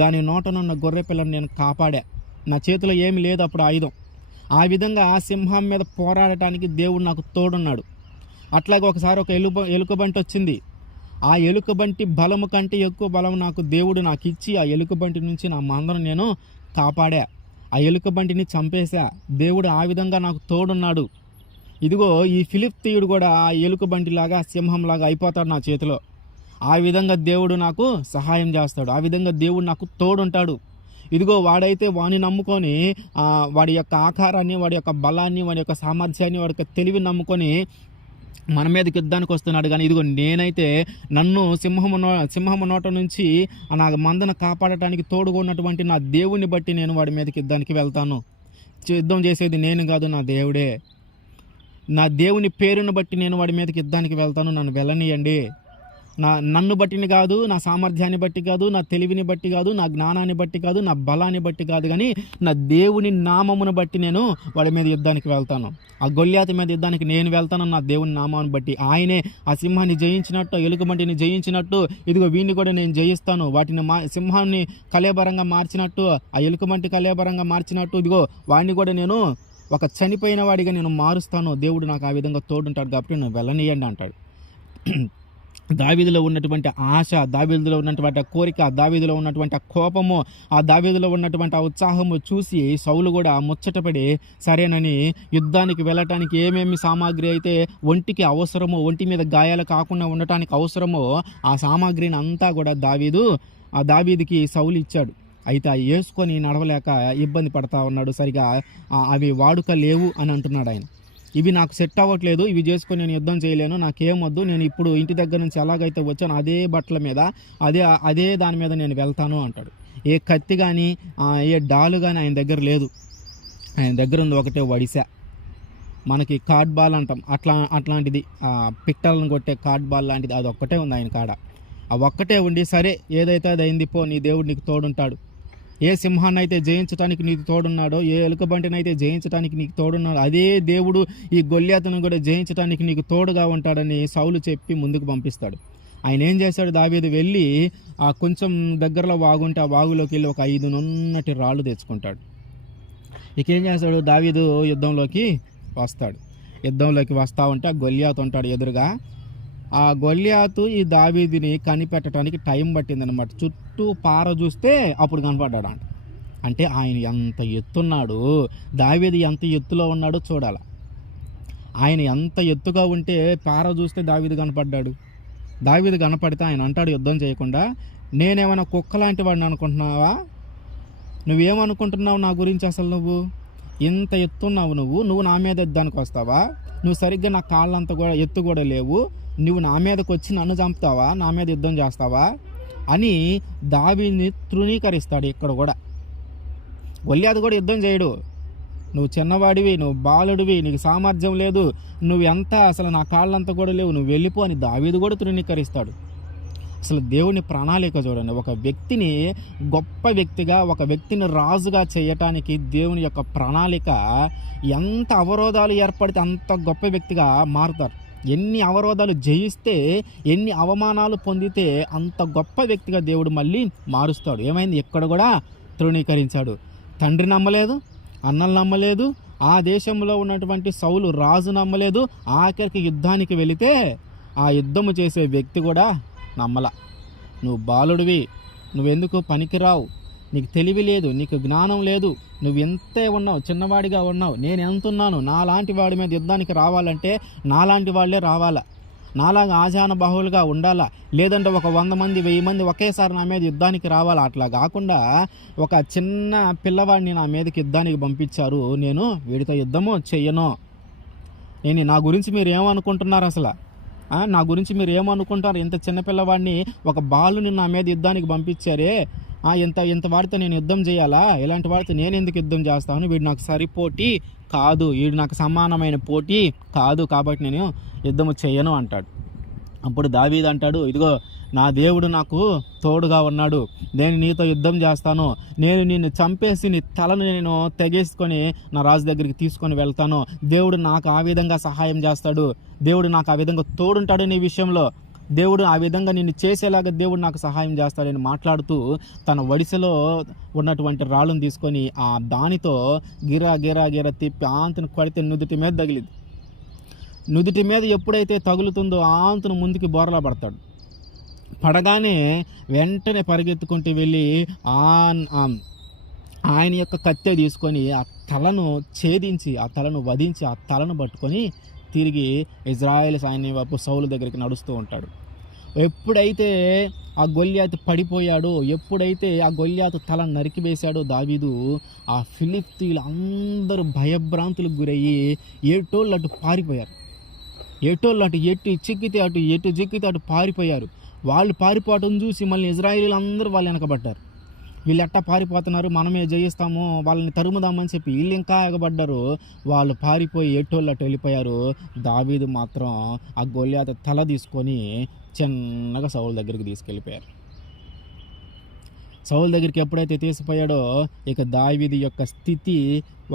దాని నోటనున్న గొర్రె పిల్లను నేను కాపాడా, నా చేతిలో ఏమి లేదు అప్పుడు ఆయుధం. ఆ విధంగా సింహం మీద పోరాడటానికి దేవుడు నాకు తోడున్నాడు. అట్లాగే ఒకసారి ఒక ఎలుకబంటి వచ్చింది, ఆ ఎలుకబంటి బలము కంటే ఎక్కువ బలం దేవుడు నాకు ఇచ్చి ఆ ఎలుకబంటి నుంచి నా మందను నేను కాపాడా, ఆ ఎలుకబంటిని చంపేశా, దేవుడు ఆ విధంగా నాకు తోడున్నాడు. ఇదిగో ఈ ఫిలిష్తీయుడు కూడా ఆ ఎలుకబంటిలాగా సింహంలాగా అయిపోతాడు నా చేతిలో. ఆ విధంగా దేవుడు నాకు సహాయం చేస్తాడు, ఆ విధంగా దేవుడు నాకు తోడుంటాడు. ఇదిగో వాడైతే వాడిని నమ్ముకొని వాడి యొక్క ఆకారాన్ని, వాడి యొక్క బలాన్ని, వాడి యొక్క సామర్థ్యాన్ని, వాడి యొక్క తెలివిని నమ్ముకొని మన మీదకి యుద్ధానికి వస్తున్నాడు. కానీ ఇదిగో నేనైతే నన్ను సింహము నోట నుంచి నా మందను కాపాడటానికి తోడుగా ఉన్నటువంటి నా దేవుని బట్టి నేను వాడి మీదకి యుద్ధానికి వెళ్తాను. యుద్ధం చేసేది నేను కాదు, నా దేవుడే. నా దేవుని పేరును బట్టి నేను వాడి మీదకి యుద్ధానికి వెళ్తాను, నన్ను వెళ్ళనియండి. నన్ను బట్టిని కాదు, నా సామర్థ్యాన్ని బట్టి కాదు, నా తెలివిని బట్టి కాదు, నా జ్ఞానాన్ని బట్టి కాదు, నా బలాన్ని బట్టి కాదు, కానీ నా దేవుని నామమును బట్టి నేను వాడి మీద యుద్ధానికి వెళ్తాను. ఆ గొల్యాతు మీద యుద్ధానికి నేను వెళ్తాను నా దేవుని నామాన్ని బట్టి. ఆయనే ఆ సింహాన్ని జయించినట్టు, ఎలుకబంటిని జయించినట్టు, ఇదిగో వీడిని కూడా నేను జయిస్తాను. వాటిని సింహాన్ని కలేబరంగా మార్చినట్టు, ఆ ఎలుకబంటి కలేబరంగా మార్చినట్టు, ఇదిగో వాడిని కూడా నేను ఒక చనిపోయిన వాడిగా నేను మారుస్తాను. దేవుడు నాకు ఆ విధంగా తోడుంటాడు కాబట్టి నేను వెళ్ళనీయండి అంటాడు. దావీదులో ఉన్నటువంటి ఆశ, దావీదులో ఉన్నటువంటి కోరిక, దావీదులో ఉన్నటువంటి కోపము, ఆ దావీదులో ఉన్నటువంటి ఆ ఉత్సాహము చూసి సౌలు కూడా ముచ్చటపడి సరేనని యుద్ధానికి వెళ్ళటానికి ఏమేమి సామాగ్రి అయితే ఒంటికి అవసరమో, ఒంటి మీద గాయాలు కాకుండా ఉండటానికి అవసరమో ఆ సామాగ్రిని అంతా కూడా దావీదుకి సౌలు ఇచ్చాడు. అయితే అవి వేసుకొని నడవలేక ఇబ్బంది పడతా ఉన్నాడు. సరిగా అవి వాడుక లేవు అని అంటున్నాడు ఆయన. ఇవి నాకు సెట్ అవ్వట్లేదు, ఇవి చేసుకొని నేను యుద్ధం చేయలేను, నాకేమొద్దు, నేను ఇప్పుడు ఇంటి దగ్గర నుంచి ఎలాగైతే వచ్చాను అదే బట్టల మీద అదే దాని మీద నేను వెళ్తాను అంటాడు. ఏ కత్తి కానీ ఏ డాలు కానీ ఆయన దగ్గర లేదు. ఆయన దగ్గర ఉంది ఒకటే వడిసె, మనకి కార్డ్ బాల్ అంటాం, అట్లాంటిది పిట్టలను కొట్టే కార్డ్ బాల్ లాంటిది, అది ఒక్కటే ఉంది ఆయన కాడ. ఆ ఒక్కటే ఉండి సరే ఏదైతే అది అయింది పో, నీ దేవుడు నీకు తోడుంటాడు. ఏ సింహాన్ని అయితే జయించడానికి నీకు తోడున్నాడో, ఏ ఎలుకబంటిని అయితే జయించడానికి నీకు తోడున్నాడో అదే దేవుడు ఈ గొల్యాతును కూడా జయించడానికి నీకు తోడుగా ఉంటాడని సౌలు చెప్పి ముందుకు పంపిస్తాడు. ఆయన ఏం చేశాడు, దావీదు వెళ్ళి ఆ కొంచెం దగ్గరలో వాగుంటే ఆ వాగులోకి వెళ్ళి ఒక 5 నున్నటి రాళ్ళు తెచ్చుకుంటాడు. ఇక ఏం చేస్తాడు, దావీదు యుద్ధంలోకి వస్తూ ఉంటే ఆ గొల్యాతు ఉంటాడు ఎదురుగా. ఆ గొల్యాతు ఈ దావీదుని కనిపెట్టడానికి టైం పట్టిందనమాట. చుట్టూ పార చూస్తే అప్పుడు కనపడ్డాడు అంట. అంటే ఆయన ఎంత ఎత్తున్నాడు, దావీదు ఎంత ఎత్తులో ఉన్నాడో చూడాలి. ఆయన ఎంత ఎత్తుగా ఉంటే పార చూస్తే దావీదు కనపడ్డాడు. దావీదు కనపడితే ఆయన అంటాడు యుద్ధం చేయకుండా, నేనేమైనా కుక్క లాంటి వాడిని అనుకుంటున్నావా? నువ్వేమనుకుంటున్నావు నా గురించి? అసలు నువ్వు ఇంత ఎత్తున్నావు, నువ్వు నా మీద యుద్ధానికి వస్తావా? నువ్వు సరిగ్గా నా కాళ్ళంత కూడా ఎత్తు కూడా లేవు, నువ్వు నా మీదకి వచ్చి నన్ను చంపుతావా? నా మీద యుద్ధం చేస్తావా అని దావీదుని తృణీకరిస్తాడు. ఇక్కడ కూడా గొల్యాతు కూడా యుద్ధం చేయడు. నువ్వు చిన్నవాడివి, నువ్వు బాలుడివి, నీకు సామర్థ్యం లేదు, నువ్వు ఎంత అసలు నా కాళ్ళంతా కూడా లేవు, నువ్వు వెళ్ళిపో అని దావీదు కూడా తృణీకరిస్తాడు. అసలు దేవుని ప్రణాళిక చూడండి. ఒక వ్యక్తిని గొప్ప వ్యక్తిగా, ఒక వ్యక్తిని రాజుగా చేయటానికి దేవుని యొక్క ప్రణాళిక. ఎంత అవరోధాలు ఏర్పడితే అంత గొప్ప వ్యక్తిగా మారుతారు. ఎన్ని అవరోధాలు జయిస్తే, ఎన్ని అవమానాలు పొందితే అంత గొప్ప వ్యక్తిగా దేవుడు మళ్ళీ మారుస్తాడు. ఏమైంది, ఇక్కడ కూడా తృణీకరించాడు. తండ్రి నమ్మలేదు, అన్నలు నమ్మలేదు, ఆ దేశంలో ఉన్నటువంటి సౌలు రాజు నమ్మలేదు. ఆఖరికి యుద్ధానికి వెళితే ఆ యుద్ధము చేసే వ్యక్తి కూడా నమ్మల. నువ్వు బాలుడివి, నువ్వెందుకు పనికిరావు, నీకు తెలివి లేదు, నీకు జ్ఞానం లేదు, నువ్వు ఎంతే ఉన్నావు, చిన్నవాడిగా ఉన్నావు, నేను ఎంతున్నాను, నాలాంటి వాడి మీద యుద్ధానికి రావాలంటే నాలాంటి వాళ్ళే రావాలా, నాలాగా ఆజానుబాహువులుగా ఉండాలా, లేదంటే ఒక 100 మంది 1000 మంది ఒకేసారి నా మీద యుద్ధానికి రావాలా. అట్లా కాకుండా ఒక చిన్న పిల్లవాడిని నా మీదకి యుద్ధానికి పంపించారు, నేను వీడితో యుద్ధము చెయ్యను. నా గురించి మీరు ఏమనుకుంటున్నారు అసలు? నా గురించి మీరు ఏమనుకుంటారు? ఇంత చిన్నపిల్లవాడిని, ఒక బాలుని నా మీద యుద్ధానికి పంపించారే, ఇంత వాడితో నేను యుద్ధం చేయాలా? ఇలాంటి వాడితో నేను ఎందుకు యుద్ధం చేస్తాను? వీడు నాకు సరిపోటీ కాదు, వీడు నాకు సమానమైన పోటీ కాదు, కాబట్టి నేను యుద్ధము చేయను అంటాడు. అప్పుడు దావీదు అంటాడు, ఇదిగో నా దేవుడు నాకు తోడుగా ఉన్నాడు, నేను నీతో యుద్ధం చేస్తాను, నేను నిన్ను చంపేసి నీ తలను నేను తెగేసుకొని నా రాజు దగ్గరికి తీసుకొని వెళ్తాను, దేవుడు నాకు ఆ విధంగా సహాయం చేస్తాడు, దేవుడు నాకు ఆ విధంగా తోడుంటాడు, నీ విషయంలో దేవుడు ఆ విధంగా నిన్ను చేసేలాగా దేవుడు నాకు సహాయం చేస్తాడని మాట్లాడుతూ తన వడిసెలో ఉన్నటువంటి రాళ్ళను తీసుకొని ఆ దానితో గిరా గిరా గిరా తిప్పి ఆంతును కొడితే నుదుటి మీద తగిలింది. నుదుటి మీద ఎప్పుడైతే తగులుతుందో ఆంతును ముందుకి బోరలా పడతాడు. పడగానే వెంటనే పరిగెత్తుకుంటూ వెళ్ళి ఆయన యొక్క కత్తె తీసుకొని ఆ తలను ఛేదించి, ఆ తలను వధించి, ఆ తలను పట్టుకొని తిరిగి ఇజ్రాయేల్ సైన్యం వైపు సౌలు దగ్గరికి నడుస్తూ ఉంటాడు. ఎప్పుడైతే ఆ గొల్యాతు పడిపోయాడో, ఎప్పుడైతే ఆ గొల్యాతు తల నరికివేశాడో దావీదు, ఆ ఫిలిష్తీయులు అందరూ భయభ్రాంతులకు గురయ్యి ఏటోళ్ళు అటు పారిపోయారు. ఎటు చిక్కితే ఎటు చిక్కితే అటు పారిపోయారు. వాళ్ళు పారిపోవటం చూసి మళ్ళీ ఇజ్రాయేలీలు అందరూ వాళ్ళు వెనకబడ్డారు. వీళ్ళు ఎట్టా పారిపోతున్నారు, మనమే జయిస్తాము, వాళ్ళని తరుముదామని చెప్పి వీళ్ళు ఇంకా ఎగబడ్డారు. వాళ్ళు పారిపోయి ఎటోళ్ళు అటు వెళ్ళిపోయారు. దావీదు మాత్రం ఆ గొల్యాతు తల తీసుకొని చిన్నగా సౌలు దగ్గరికి తీసుకెళ్ళిపోయారు. సౌలు దగ్గరికి ఎప్పుడైతే తీసిపోయాడో ఇక దావీదు యొక్క స్థితి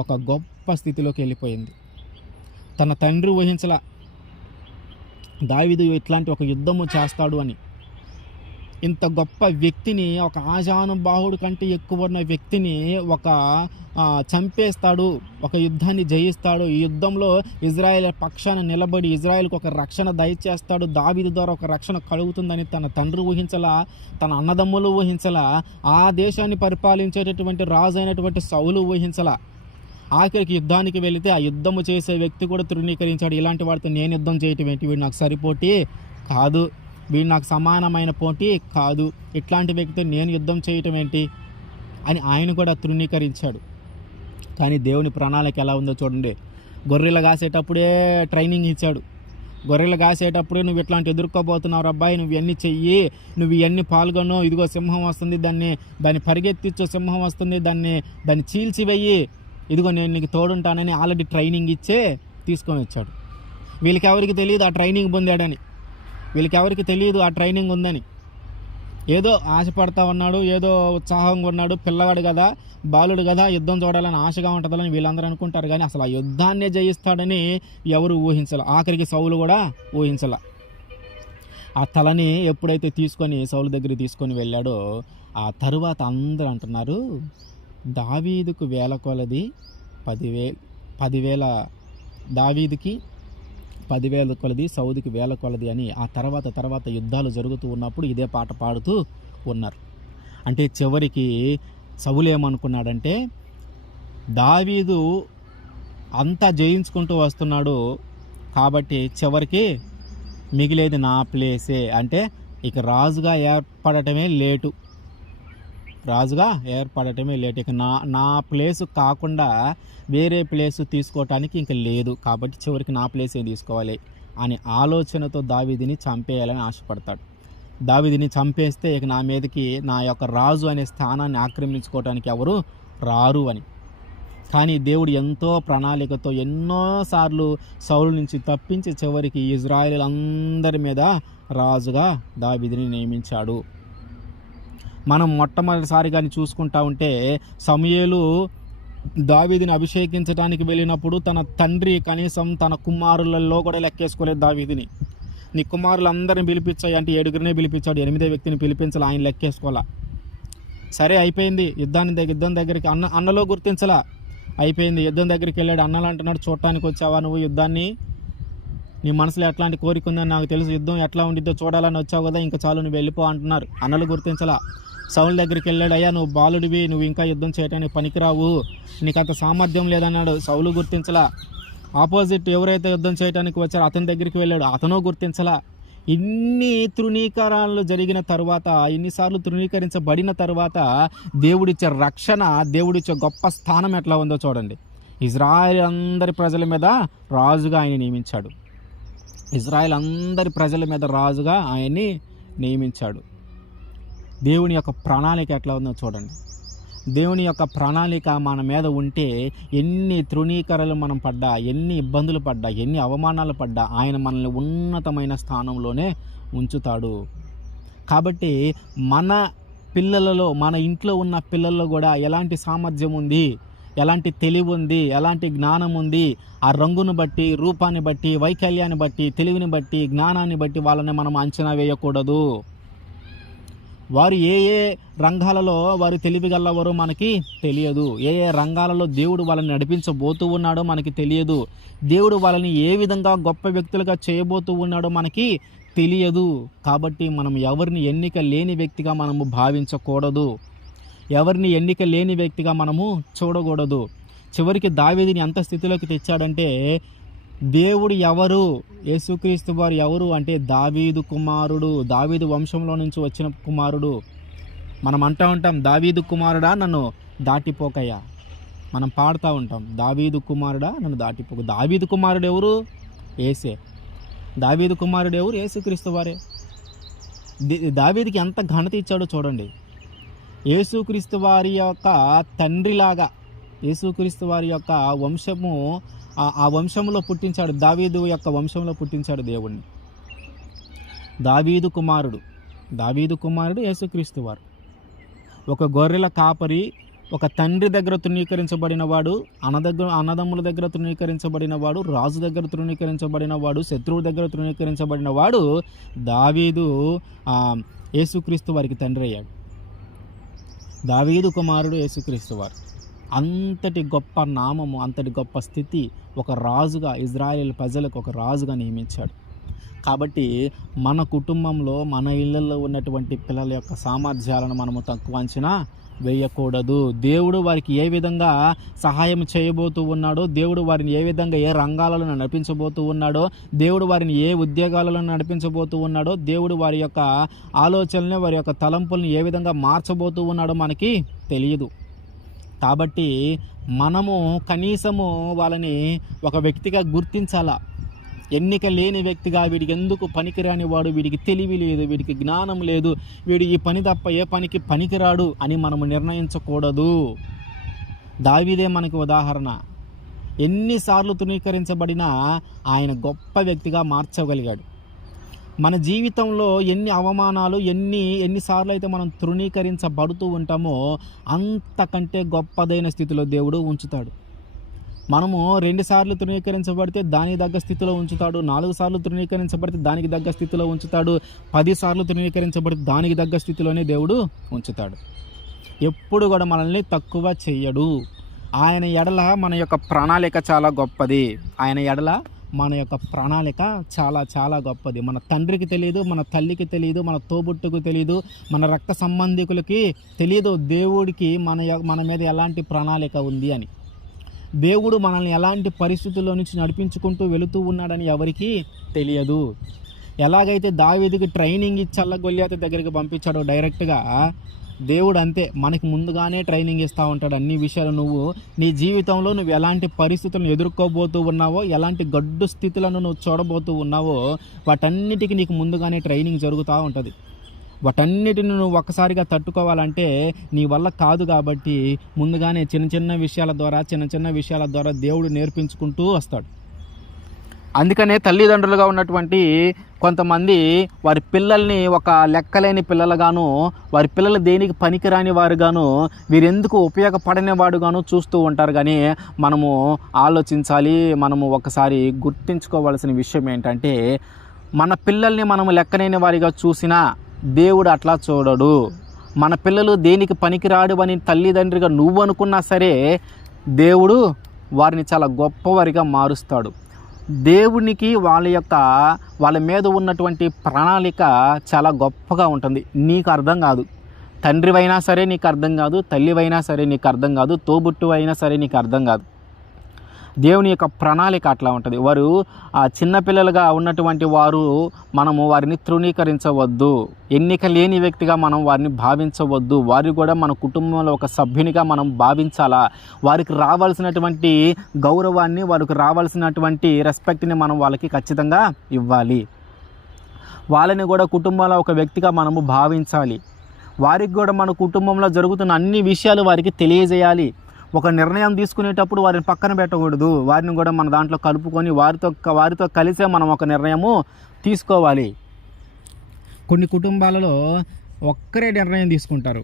ఒక గొప్ప స్థితిలోకి వెళ్ళిపోయింది. తన తండ్రి ఊహించలా దావీదు ఇట్లాంటి ఒక యుద్ధము చేస్తాడు అని. ఇంత గొప్ప వ్యక్తిని, ఒక ఆజానుబాహుడు కంటే ఎక్కువ ఉన్న వ్యక్తిని చంపేస్తాడు, ఒక యుద్ధాన్ని జయిస్తాడు, ఈ యుద్ధంలో ఇజ్రాయేల్ పక్షాన నిలబడి ఇజ్రాయేల్కి ఒక రక్షణ దయచేస్తాడు, దావీదు ద్వారా ఒక రక్షణ కలుగుతుందని తన తండ్రి ఊహించలా, తన అన్నదమ్ములు ఊహించలా, ఆ దేశాన్ని పరిపాలించేటటువంటి రాజు అయినటువంటి సౌలు ఊహించలా. ఆఖరికి యుద్ధానికి వెళితే ఆ యుద్ధము చేసే వ్యక్తి కూడా తృణీకరించాడు. ఇలాంటి వాడితో నేను యుద్ధం చేయటం ఏంటి, వీడు నాకు సరిపోటీ కాదు, వీడు నాకు సమానమైన పోటీ కాదు, ఇట్లాంటి వ్యక్తితో నేను యుద్ధం చేయటం ఏంటి అని ఆయన కూడా తృణీకరించాడు. కానీ దేవుని ప్రణాళిక ఎలా ఉందో చూడండి. గొర్రెలు కాసేటప్పుడే ట్రైనింగ్ ఇచ్చాడు. గొర్రెలు కాసేటప్పుడే నువ్వు ఇట్లాంటి ఎదుర్కోబోతున్నావు అబ్బాయి, నువ్వు ఇవన్నీ చెయ్యి, నువ్వు ఇవన్నీ పాల్గొను, ఇదిగో సింహం వస్తుంది, దాన్ని పరిగెత్తించు, సింహం వస్తుంది, దాన్ని చీల్చివేయి, ఇదిగో నేను నీకు తోడుంటానని ఆల్రెడీ ట్రైనింగ్ ఇచ్చే తీసుకొని వచ్చాడు. వీళ్ళకి ఎవరికి తెలియదు ఆ ట్రైనింగ్ పొందాడని, వీళ్ళకి ఎవరికి తెలియదు ఆ ట్రైనింగ్ ఉందని. ఏదో ఆశపడతా ఉన్నాడు, ఏదో ఉత్సాహంగా ఉన్నాడు, పిల్లవాడు కదా, బాలుడు కదా, యుద్ధం చూడాలని ఆశగా ఉంటుందని వీళ్ళందరూ అనుకుంటారు. కానీ అసలు ఆ యుద్ధాన్నే జయిస్తాడని ఎవరు ఊహించాల. ఆఖరికి సౌలు కూడా ఊహించాల. ఆ తలని ఎప్పుడైతే తీసుకొని సౌలు దగ్గరికి తీసుకొని వెళ్ళాడో ఆ తరువాత అందరూ అంటున్నారు, దావీదుకు వేల కొలది 10,000 దావీదుకి 10,000 కొలది, సౌలుకి 1,000 కొలది అని ఆ తర్వాత యుద్ధాలు జరుగుతూ ఉన్నప్పుడు ఇదే పాట పాడుతూ ఉన్నారు. అంటే చివరికి సౌలు ఏమనుకున్నాడంటే, దావీదు అంతా జయించుకుంటూ వస్తున్నాడు కాబట్టి చివరికి మిగిలేది నా ప్లేసే, అంటే ఇక రాజుగా ఏర్పడటమే లేటు, ఇక నా ప్లేసు కాకుండా వేరే ప్లేసు తీసుకోవటానికి ఇంక లేదు, కాబట్టి చివరికి నా ప్లేసే తీసుకోవాలి అనే ఆలోచనతో దావీదుని చంపేయాలని ఆశపడతాడు. దావీదుని చంపేస్తే ఇక నా మీదకి నా యొక్క రాజు అనే స్థానాన్ని ఆక్రమించుకోవటానికి ఎవరు రారు అని. కానీ దేవుడు ఎంతో ప్రణాళికతో ఎన్నోసార్లు సౌలు నుంచి తప్పించి చివరికి ఇజ్రాయేలీయులందరి మీద రాజుగా దావీదుని నియమించాడు. మనం మొట్టమొదటిసారి కానీ చూసుకుంటా ఉంటే సమూయేలు దావీదుని అభిషేకించడానికి వెళ్ళినప్పుడు తన తండ్రి కనీసం తన కుమారులలో కూడా లెక్కేసుకోలేదు దావీదుని. నీ కుమారులందరిని పిలిపించాయి అంటే 7గురినే పిలిపించాడు, 8వ వ్యక్తిని పిలిపించాలి, ఆయన లెక్కేసుకోవాలా. సరే అయిపోయింది, యుద్ధం దగ్గరికి అన్నలో గుర్తించలా, అయిపోయింది. యుద్ధం దగ్గరికి వెళ్ళాడు, అన్నలు అంటున్నాడు, చూడటానికి వచ్చావా నువ్వు యుద్ధాన్ని, నీ మనసులో ఎట్లాంటి కోరిక ఉందని నాకు తెలుసు, యుద్ధం ఎట్లా ఉండిద్దో చూడాలని వచ్చావు కదా, ఇంకా చాలు నువ్వు వెళ్ళిపో అంటున్నారు. అన్నలు గుర్తించలా. సౌలు దగ్గరికి వెళ్ళాడు, అయ్యా నువ్వు బాలుడివి, నువ్వు ఇంకా యుద్ధం చేయడానికి పనికిరావు, నీకు అంత సామర్థ్యం లేదన్నాడు. సౌలు గుర్తించలా. ఆపోజిట్ ఎవరైతే యుద్ధం చేయడానికి వచ్చారో అతని దగ్గరికి వెళ్ళాడు, అతను గుర్తించలా. ఇన్ని తృణీకరణలు జరిగిన తర్వాత, ఇన్నిసార్లు తృణీకరించబడిన తర్వాత దేవుడిచ్చే రక్షణ, దేవుడిచ్చే గొప్ప స్థానం ఎట్లా ఉందో చూడండి. ఇజ్రాయెల్ అందరి ప్రజల మీద రాజుగా ఆయన నియమించాడు. ఇజ్రాయెల్ అందరి ప్రజల మీద రాజుగా ఆయన్ని నియమించాడు. దేవుని యొక్క ప్రణాళిక ఎట్లా ఉందో చూడండి. దేవుని యొక్క ప్రణాళిక మన మీద ఉంటే ఎన్ని తృణీకరణలు మనం పడ్డా, ఎన్ని ఇబ్బందులు పడ్డా, ఎన్ని అవమానాలు పడ్డా ఆయన మనల్ని ఉన్నతమైన స్థానంలోనే ఉంచుతాడు. కాబట్టి మన పిల్లలలో, మన ఇంట్లో ఉన్న పిల్లల్లో కూడా ఎలాంటి సామర్థ్యం ఉంది, ఎలాంటి తెలివి ఉంది, ఎలాంటి జ్ఞానం ఉంది, ఆ రంగును బట్టి, రూపాన్ని బట్టి, వైకల్యాన్ని బట్టి, తెలివిని బట్టి, జ్ఞానాన్ని బట్టి వాళ్ళని మనం అంచనా వేయకూడదు. వారు ఏ రంగాలలో వారు తెలివిగలవారో మనకి తెలియదు. ఏ రంగాలలో దేవుడు వాళ్ళని నడిపించబోతూ ఉన్నాడో మనకి తెలియదు. దేవుడు వాళ్ళని ఏ విధంగా గొప్ప వ్యక్తులుగా చేయబోతూ ఉన్నాడో మనకి తెలియదు. కాబట్టి మనం ఎవరిని ఎన్నిక లేని వ్యక్తిగా మనము భావించకూడదు, ఎవరిని ఎన్నిక లేని వ్యక్తిగా మనము చూడకూడదు. చివరికి దావీదుని ఎంత స్థితిలోకి తెచ్చాడంటే, దేవుడు ఎవరు, యేసుక్రీస్తు వారు ఎవరు అంటే దావీదు కుమారుడు, దావీదు వంశంలో నుంచి వచ్చిన కుమారుడు. మనం అంటూ ఉంటాం, దావీదు కుమారుడా నన్ను దాటిపోకయ్యా, మనం పాడుతూ ఉంటాం, దావీదు కుమారుడా నన్ను దాటిపోక. దావీదు కుమారుడు ఎవరు? యేసే. దావీదు కుమారుడు ఎవరు? యేసుక్రీస్తు వారే. దావీదుకి ఎంత ఘనత ఇచ్చాడో చూడండి. యేసుక్రీస్తు వారి యొక్క తండ్రిలాగా, యేసుక్రీస్తు వారి యొక్క వంశము, ఆ వంశంలో పుట్టించాడు, దావీదు యొక్క వంశంలో పుట్టించాడు దేవుణ్ణి. దావీదు కుమారుడు యేసుక్రీస్తు వారు. ఒక గొర్రెల కాపరి, ఒక తండ్రి దగ్గర తృణీకరించబడిన వాడు, అన్నదమ్ముల దగ్గర తృణీకరించబడిన వాడు, రాజు దగ్గర తృణీకరించబడిన వాడు, శత్రువు దగ్గర తృణీకరించబడిన వాడు దావీదు యేసుక్రీస్తు వారికి తండ్రి అయ్యాడు. దావీదు కుమారుడు యేసుక్రీస్తు వారు. అంతటి గొప్ప నామము, అంతటి గొప్ప స్థితి ఒక రాజుగా, ఇజ్రాయేల్ ప్రజలకు ఒక రాజుగా నియమించాడు. కాబట్టి మన కుటుంబంలో, మన ఇళ్ళల్లో ఉన్నటువంటి పిల్లల యొక్క సామర్థ్యాలను మనము తక్కువ అంచనా వేయకూడదు. దేవుడు వారికి ఏ విధంగా సహాయం చేయబోతూ ఉన్నాడో, దేవుడు వారిని ఏ విధంగా ఏ రంగాలలో నడిపించబోతూ ఉన్నాడో, దేవుడు వారిని ఏ ఉద్యోగాలలో నడిపించబోతూ ఉన్నాడో, దేవుడు వారి యొక్క ఆలోచనల్ని, వారి యొక్క తలంపుల్ని ఏ విధంగా మార్చబోతూ ఉన్నాడో మనకి తెలియదు. కాబట్టి మనము కనీసము వాళ్ళని ఒక వ్యక్తిగా గుర్తించాలా. ఎన్నిక లేని వ్యక్తిగా, వీడికి ఎందుకు పనికిరాని వాడు, వీడికి తెలివి లేదు, వీడికి జ్ఞానం లేదు, వీడు ఈ పని తప్ప ఏ పనికి పనికిరాడు అని మనము నిర్ణయించకూడదు. దావీదే మనకి ఉదాహరణ. ఎన్నిసార్లు తృణీకరించబడినా ఆయన గొప్ప వ్యక్తిగా మార్చగలిగాడు. మన జీవితంలో ఎన్ని అవమానాలు, ఎన్నిసార్లు అయితే మనం తృణీకరించబడుతూ ఉంటామో అంతకంటే గొప్పదైన స్థితిలో దేవుడు ఉంచుతాడు. మనము 2 సార్లు తృణీకరించబడితే దానికి తగ్గ స్థితిలో ఉంచుతాడు, 4 సార్లు తృణీకరించబడితే దానికి తగ్గ స్థితిలో ఉంచుతాడు, 10 సార్లు తృణీకరించబడితే దానికి తగ్గ స్థితిలోనే దేవుడు ఉంచుతాడు. ఎప్పుడు కూడా మనల్ని తక్కువ చెయ్యడు. ఆయన ఎడల మన యొక్క ప్రణాళిక చాలా గొప్పది. ఆయన ఎడల మన యొక్క ప్రణాళిక చాలా చాలా గొప్పది. మన తండ్రికి తెలియదు, మన తల్లికి తెలియదు, మన తోబుట్టుకు తెలియదు, మన రక్త సంబంధికులకి తెలియదు దేవుడికి మన మీద ఎలాంటి ప్రణాళిక ఉంది అని. దేవుడు మనల్ని ఎలాంటి పరిస్థితుల్లో నుంచి నడిపించుకుంటూ వెళుతూ ఉన్నాడని ఎవరికీ తెలియదు. ఎలాగైతే దావీదుకి ట్రైనింగ్ ఇచ్చల్ల గొల్యాతు దగ్గరికి పంపించాడో డైరెక్ట్గా, దేవుడు అంతే మనకి ముందుగానే ట్రైనింగ్ ఇస్తూ ఉంటాడు. అన్ని విషయాలు నువ్వు నీ జీవితంలో నువ్వు ఎలాంటి పరిస్థితులను ఎదుర్కోబోతూ ఉన్నావో, ఎలాంటి గడ్డు స్థితులను నువ్వు చూడబోతూ ఉన్నావో, వాటన్నిటికీ నీకు ముందుగానే ట్రైనింగ్ జరుగుతూ ఉంటుంది. వాటన్నిటిని నువ్వు ఒక్కసారిగా తట్టుకోవాలంటే నీ వల్ల కాదు. కాబట్టి ముందుగానే చిన్న చిన్న విషయాల ద్వారా దేవుడు నేర్పించుకుంటూ వస్తాడు. అందుకనే తల్లిదండ్రులుగా ఉన్నటువంటి కొంతమంది వారి పిల్లల్ని ఒక లెక్కలేని పిల్లలుగాను, వారి పిల్లలు దేనికి పనికిరాని వారుగాను, వీరెందుకు ఉపయోగపడని వాడుగాను చూస్తూ ఉంటారు. కానీ మనము ఆలోచించాలి, మనము ఒకసారి గుర్తించుకోవాల్సిన విషయం ఏంటంటే, మన పిల్లల్ని మనము లెక్కలేని వారిగా చూసినా దేవుడు అట్లా చూడడు. మన పిల్లలు దేనికి పనికిరాడు అని తల్లిదండ్రిగా నువ్వు అనుకున్నా సరే దేవుడు వారిని చాలా గొప్పవారిగా మారుస్తాడు. దేవునికి వాళ్ళ మీద ఉన్నటువంటి ప్రణాళిక చాలా గొప్పగా ఉంటుంది. నీకు అర్థం కాదు. తండ్రివైనా సరే నీకు అర్థం కాదు, తల్లివైనా సరే నీకు అర్థం కాదు, తోబుట్టువైనా సరే నీకు అర్థం కాదు. దేవుని యొక్క ప్రణాళిక అట్లా ఉంటుంది. వారు చిన్నపిల్లలుగా ఉన్నటువంటి మనము వారిని తృణీకరించవద్దు. ఎన్నిక లేని వ్యక్తిగా మనం వారిని భావించవద్దు. వారు కూడా మన కుటుంబంలో ఒక సభ్యునిగా మనం భావించాలా. వారికి రావాల్సినటువంటి గౌరవాన్ని, వారికి రావాల్సినటువంటి రెస్పెక్ట్ని మనం వాళ్ళకి ఖచ్చితంగా ఇవ్వాలి. వాళ్ళని కూడా కుటుంబంలో ఒక వ్యక్తిగా మనము భావించాలి. వారికి కూడా మన కుటుంబంలో జరుగుతున్న అన్ని విషయాలు వారికి తెలియజేయాలి. ఒక నిర్ణయం తీసుకునేటప్పుడు వారిని పక్కన పెట్టకూడదు. వారిని కూడా మన దాంట్లో కలుపుకొని వారితో కలిసే మనం ఒక నిర్ణయము తీసుకోవాలి. కొన్ని కుటుంబాలలో ఒక్కరే నిర్ణయం తీసుకుంటారు.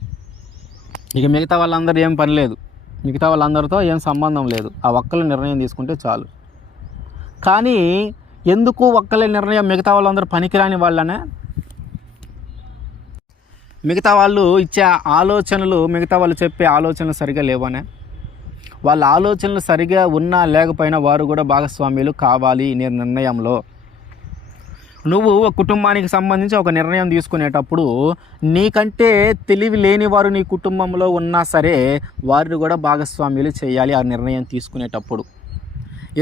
ఇక మిగతా వాళ్ళందరూ ఏం పని లేదు, మిగతా వాళ్ళందరితో ఏం సంబంధం లేదు. ఆ ఒక్కరు నిర్ణయం తీసుకుంటే చాలు. కానీ ఎందుకు ఒక్కలే నిర్ణయం? మిగతా వాళ్ళందరూ పనికిరాని వాళ్ళనే, మిగతా వాళ్ళు ఇచ్చే ఆలోచనలు, మిగతా వాళ్ళు చెప్పే ఆలోచనలు సరిగా లేవనే, వాళ్ళ ఆలోచనలు సరిగా ఉన్నా లేకపోయినా వారు కూడా భాగస్వామ్యులు కావాలి నీ నిర్ణయంలో. నువ్వు ఒక కుటుంబానికి సంబంధించి ఒక నిర్ణయం తీసుకునేటప్పుడు నీకంటే తెలివి లేని వారు నీ కుటుంబంలో ఉన్నా సరే వారిని కూడా భాగస్వామ్యులు చేయాలి ఆ నిర్ణయం తీసుకునేటప్పుడు.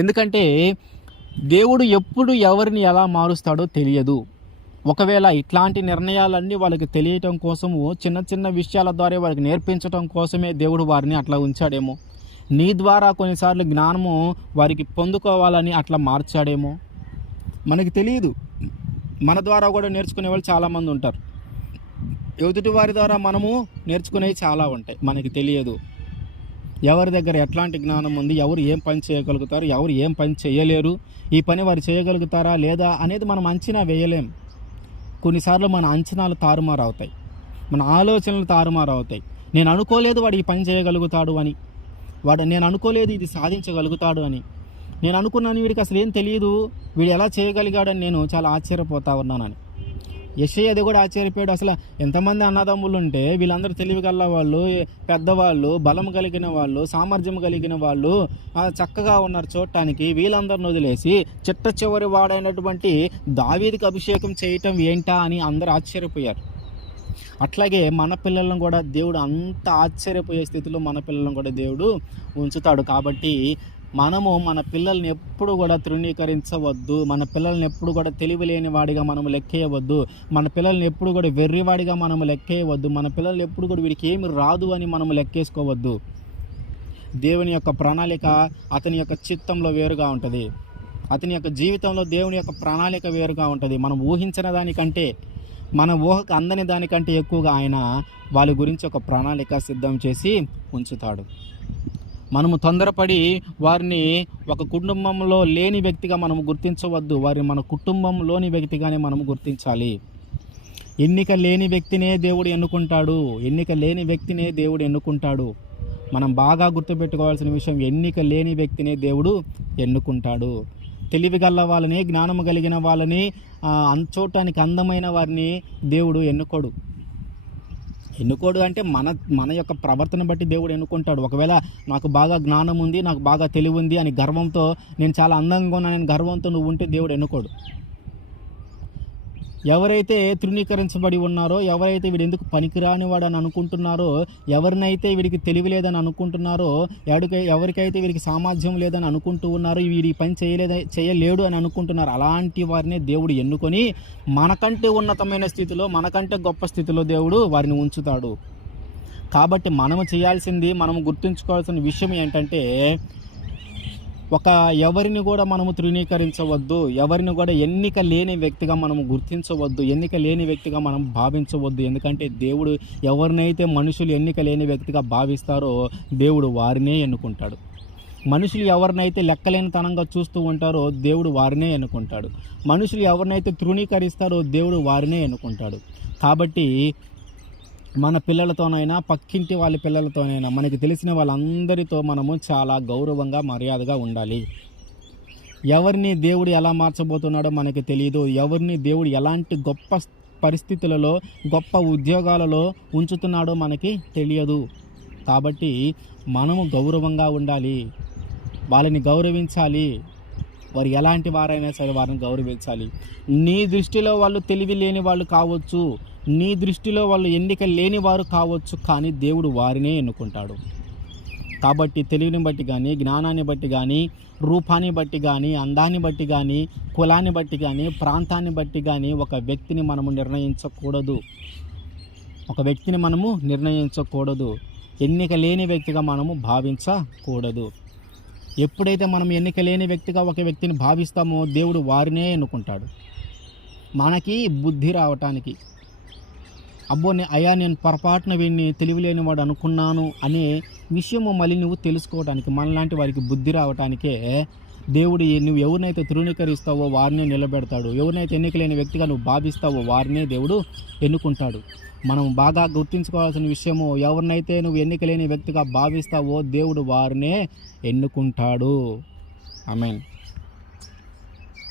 ఎందుకంటే దేవుడు ఎప్పుడు ఎవరిని ఎలా మారుస్తాడో తెలియదు. ఒకవేళ ఇట్లాంటి నిర్ణయాలన్నీ వాళ్ళకి తెలియటం కోసము, చిన్న చిన్న విషయాల ద్వారా వాళ్ళకి నేర్పించడం కోసమే దేవుడు వారిని అట్లా ఉంచాడేమో. నీ ద్వారా కొన్నిసార్లు జ్ఞానము వారికి పొందుకోవాలని అట్లా మార్చాడేమో, మనకి తెలియదు. మన ద్వారా కూడా నేర్చుకునే వాళ్ళు చాలామంది ఉంటారు. ఎదుటి వారి ద్వారా మనము నేర్చుకునేవి చాలా ఉంటాయి, మనకి తెలియదు. ఎవరి దగ్గర ఎట్లాంటి జ్ఞానం ఉంది, ఎవరు ఏం పని చేయగలుగుతారు, ఎవరు ఏం పని చేయలేరు, ఈ పని వారు చేయగలుగుతారా లేదా అనేది మనం అంచనా వేయలేం. కొన్నిసార్లు మన అంచనాలు తారుమారు అవుతాయి, మన ఆలోచనలు తారుమారు అవుతాయి. నేను అనుకోలేదు వాడు ఈ పని చేయగలుగుతాడు అని, నేను అనుకోలేదు ఇది సాధించగలుగుతాడు అని, నేను అనుకున్నాను వీడికి అసలు ఏం తెలియదు, వీడు ఎలా చేయగలిగాడని నేను చాలా ఆశ్చర్యపోతా ఉన్నానని. యెషయా అది కూడా ఆశ్చర్యపోయాడు. అసలు ఎంతమంది అన్నదమ్ములు ఉంటే వీళ్ళందరూ తెలివిగల వాళ్ళు, పెద్దవాళ్ళు, బలం కలిగిన వాళ్ళు, సామర్థ్యం కలిగిన వాళ్ళు చక్కగా ఉన్నారు చూడటానికి. వీళ్ళందరిని వదిలేసి చిట్ట చివరి వాడైనటువంటి దావీదుకి అభిషేకం చేయటం ఏంటా అని అందరూ ఆశ్చర్యపోయారు. అట్లాగే మన పిల్లలను కూడా దేవుడు అంత ఆశ్చర్యపోయే స్థితిలో మన పిల్లలను కూడా దేవుడు ఉంచుతాడు. కాబట్టి మనము మన పిల్లల్ని ఎప్పుడు కూడా తృణీకరించవద్దు. మన పిల్లల్ని ఎప్పుడు కూడా తెలివిలేని వాడిగా మనము లెక్కేయవద్దు. మన పిల్లల్ని ఎప్పుడు కూడా వెర్రివాడిగా మనము లెక్కేయవద్దు. మన పిల్లల్ని ఎప్పుడు కూడా వీడికి ఏమి రాదు అని మనము లెక్కేసుకోవద్దు. దేవుని యొక్క ప్రణాళిక అతని యొక్క చిత్తంలో వేరుగా ఉంటుంది. అతని యొక్క జీవితంలో దేవుని యొక్క ప్రణాళిక వేరుగా ఉంటుంది. మనం ఊహించిన దానికంటే, మన ఊహకు అందని దానికంటే ఎక్కువగా ఆయన వాళ్ళ గురించి ఒక ప్రణాళిక సిద్ధం చేసి ఉంచుతాడు. మనము తొందరపడి వారిని ఒక కుటుంబంలో లేని వ్యక్తిగా మనము గుర్తించవద్దు. వారిని మన కుటుంబంలోని వ్యక్తిగానే మనము గుర్తించాలి. ఎన్నిక లేని వ్యక్తినే దేవుడు ఎన్నుకుంటాడు. మనం బాగా గుర్తుపెట్టుకోవాల్సిన విషయం, ఎన్నిక లేని వ్యక్తిని దేవుడు ఎన్నుకుంటాడు. తెలివి గల వాళ్ళని, జ్ఞానము కలిగిన వాళ్ళని, చూడటానికి అందమైన వారిని దేవుడు ఎన్నుకోడు. అంటే మన యొక్క ప్రవర్తన బట్టి దేవుడు ఎన్నుకుంటాడు. ఒకవేళ నాకు బాగా జ్ఞానం ఉంది, నాకు బాగా తెలివి ఉంది అని గర్వంతో, నేను చాలా అందంగా ఉన్నానని గర్వంతో నువ్వు ఉంటే దేవుడు ఎన్నుకోడు. ఎవరైతే తృణీకరించబడి ఉన్నారో, ఎవరైతే వీడు ఎందుకు పనికిరాని వాడు అని అనుకుంటున్నారో, ఎవరినైతే వీడికి తెలివి లేదని అనుకుంటున్నారో, ఎవరికైతే వీడికి సామర్థ్యం లేదని అనుకుంటూ ఉన్నారో, వీడి పని చేయలేడు అని అనుకుంటున్నారు, అలాంటి వారిని దేవుడు ఎన్నుకొని మనకంటే ఉన్నతమైన స్థితిలో, మనకంటే గొప్ప స్థితిలో దేవుడు వారిని ఉంచుతాడు. కాబట్టి మనము చేయాల్సింది, మనము గుర్తుంచుకోవాల్సిన విషయం ఏంటంటే, ఎవరిని కూడా మనము తృణీకరించవద్దు, ఎవరిని కూడా ఎన్నిక లేని వ్యక్తిగా మనము గుర్తించవద్దు, ఎన్నిక లేని వ్యక్తిగా మనం భావించవద్దు. ఎందుకంటే దేవుడు ఎవరినైతే మనుషులు ఎన్నిక లేని వ్యక్తిగా భావిస్తారో దేవుడు వారినే ఎన్నుకుంటాడు. మనుషులు ఎవరినైతే లెక్కలేనితనంగా చూస్తూ ఉంటారో దేవుడు వారినే ఎన్నుకుంటాడు. మనుషులు ఎవరినైతే తృణీకరిస్తారో దేవుడు వారినే ఎన్నుకుంటాడు. కాబట్టి మన పిల్లలతోనైనా, పక్కింటి వాళ్ళ పిల్లలతోనైనా, మనకి తెలిసిన వాళ్ళందరితో మనము చాలా గౌరవంగా, మర్యాదగా ఉండాలి. ఎవరిని దేవుడు ఎలా మార్చబోతున్నాడో మనకి తెలియదు. ఎవరిని దేవుడు ఎలాంటి గొప్ప పరిస్థితులలో, గొప్ప ఉద్యోగాలలో ఉంచుతున్నాడో మనకి తెలియదు. కాబట్టి మనము గౌరవంగా ఉండాలి, వాళ్ళని గౌరవించాలి. వారు ఎలాంటి వారైనా సరే వారిని గౌరవించాలి. నీ దృష్టిలో వాళ్ళు తెలివి లేని వాళ్ళు కావచ్చు, నీ దృష్టిలో వాళ్ళు ఎన్నిక లేని వారు కావచ్చు, కానీ దేవుడు వారినే ఎన్నుకుంటాడు. కాబట్టి తెలివిని బట్టి కానీ, జ్ఞానాన్ని బట్టి కానీ, రూపాన్ని బట్టి కానీ, అందాన్ని బట్టి కానీ, కులాన్ని బట్టి కానీ, ప్రాంతాన్ని బట్టి కానీ ఒక వ్యక్తిని మనము నిర్ణయించకూడదు. ఎన్నిక లేని వ్యక్తిగా మనము భావించకూడదు. ఎప్పుడైతే మనం ఎన్నిక లేని వ్యక్తిగా ఒక వ్యక్తిని భావిస్తామో దేవుడు వారినే ఎన్నుకుంటాడు. మనకి బుద్ధి రావటానికి, నేను పొరపాటున వీడిని తెలివిలేని వాడు అనుకున్నాను అనే విషయము మళ్ళీ నువ్వు తెలుసుకోవడానికి, మనలాంటి వారికి బుద్ధి రావటానికే దేవుడు నువ్వు ఎవరినైతే తృణీకరిస్తావో వారినే నిలబెడతాడు. ఎవరినైతే ఎన్నికలేని వ్యక్తిగా నువ్వు భావిస్తావో వారినే దేవుడు ఎన్నుకుంటాడు. మనం బాగా గుర్తుంచుకోవాల్సిన విషయము, ఎవరినైతే నువ్వు ఎన్నికలేని వ్యక్తిగా భావిస్తావో దేవుడు వారినే ఎన్నుకుంటాడు. ఆమేన్.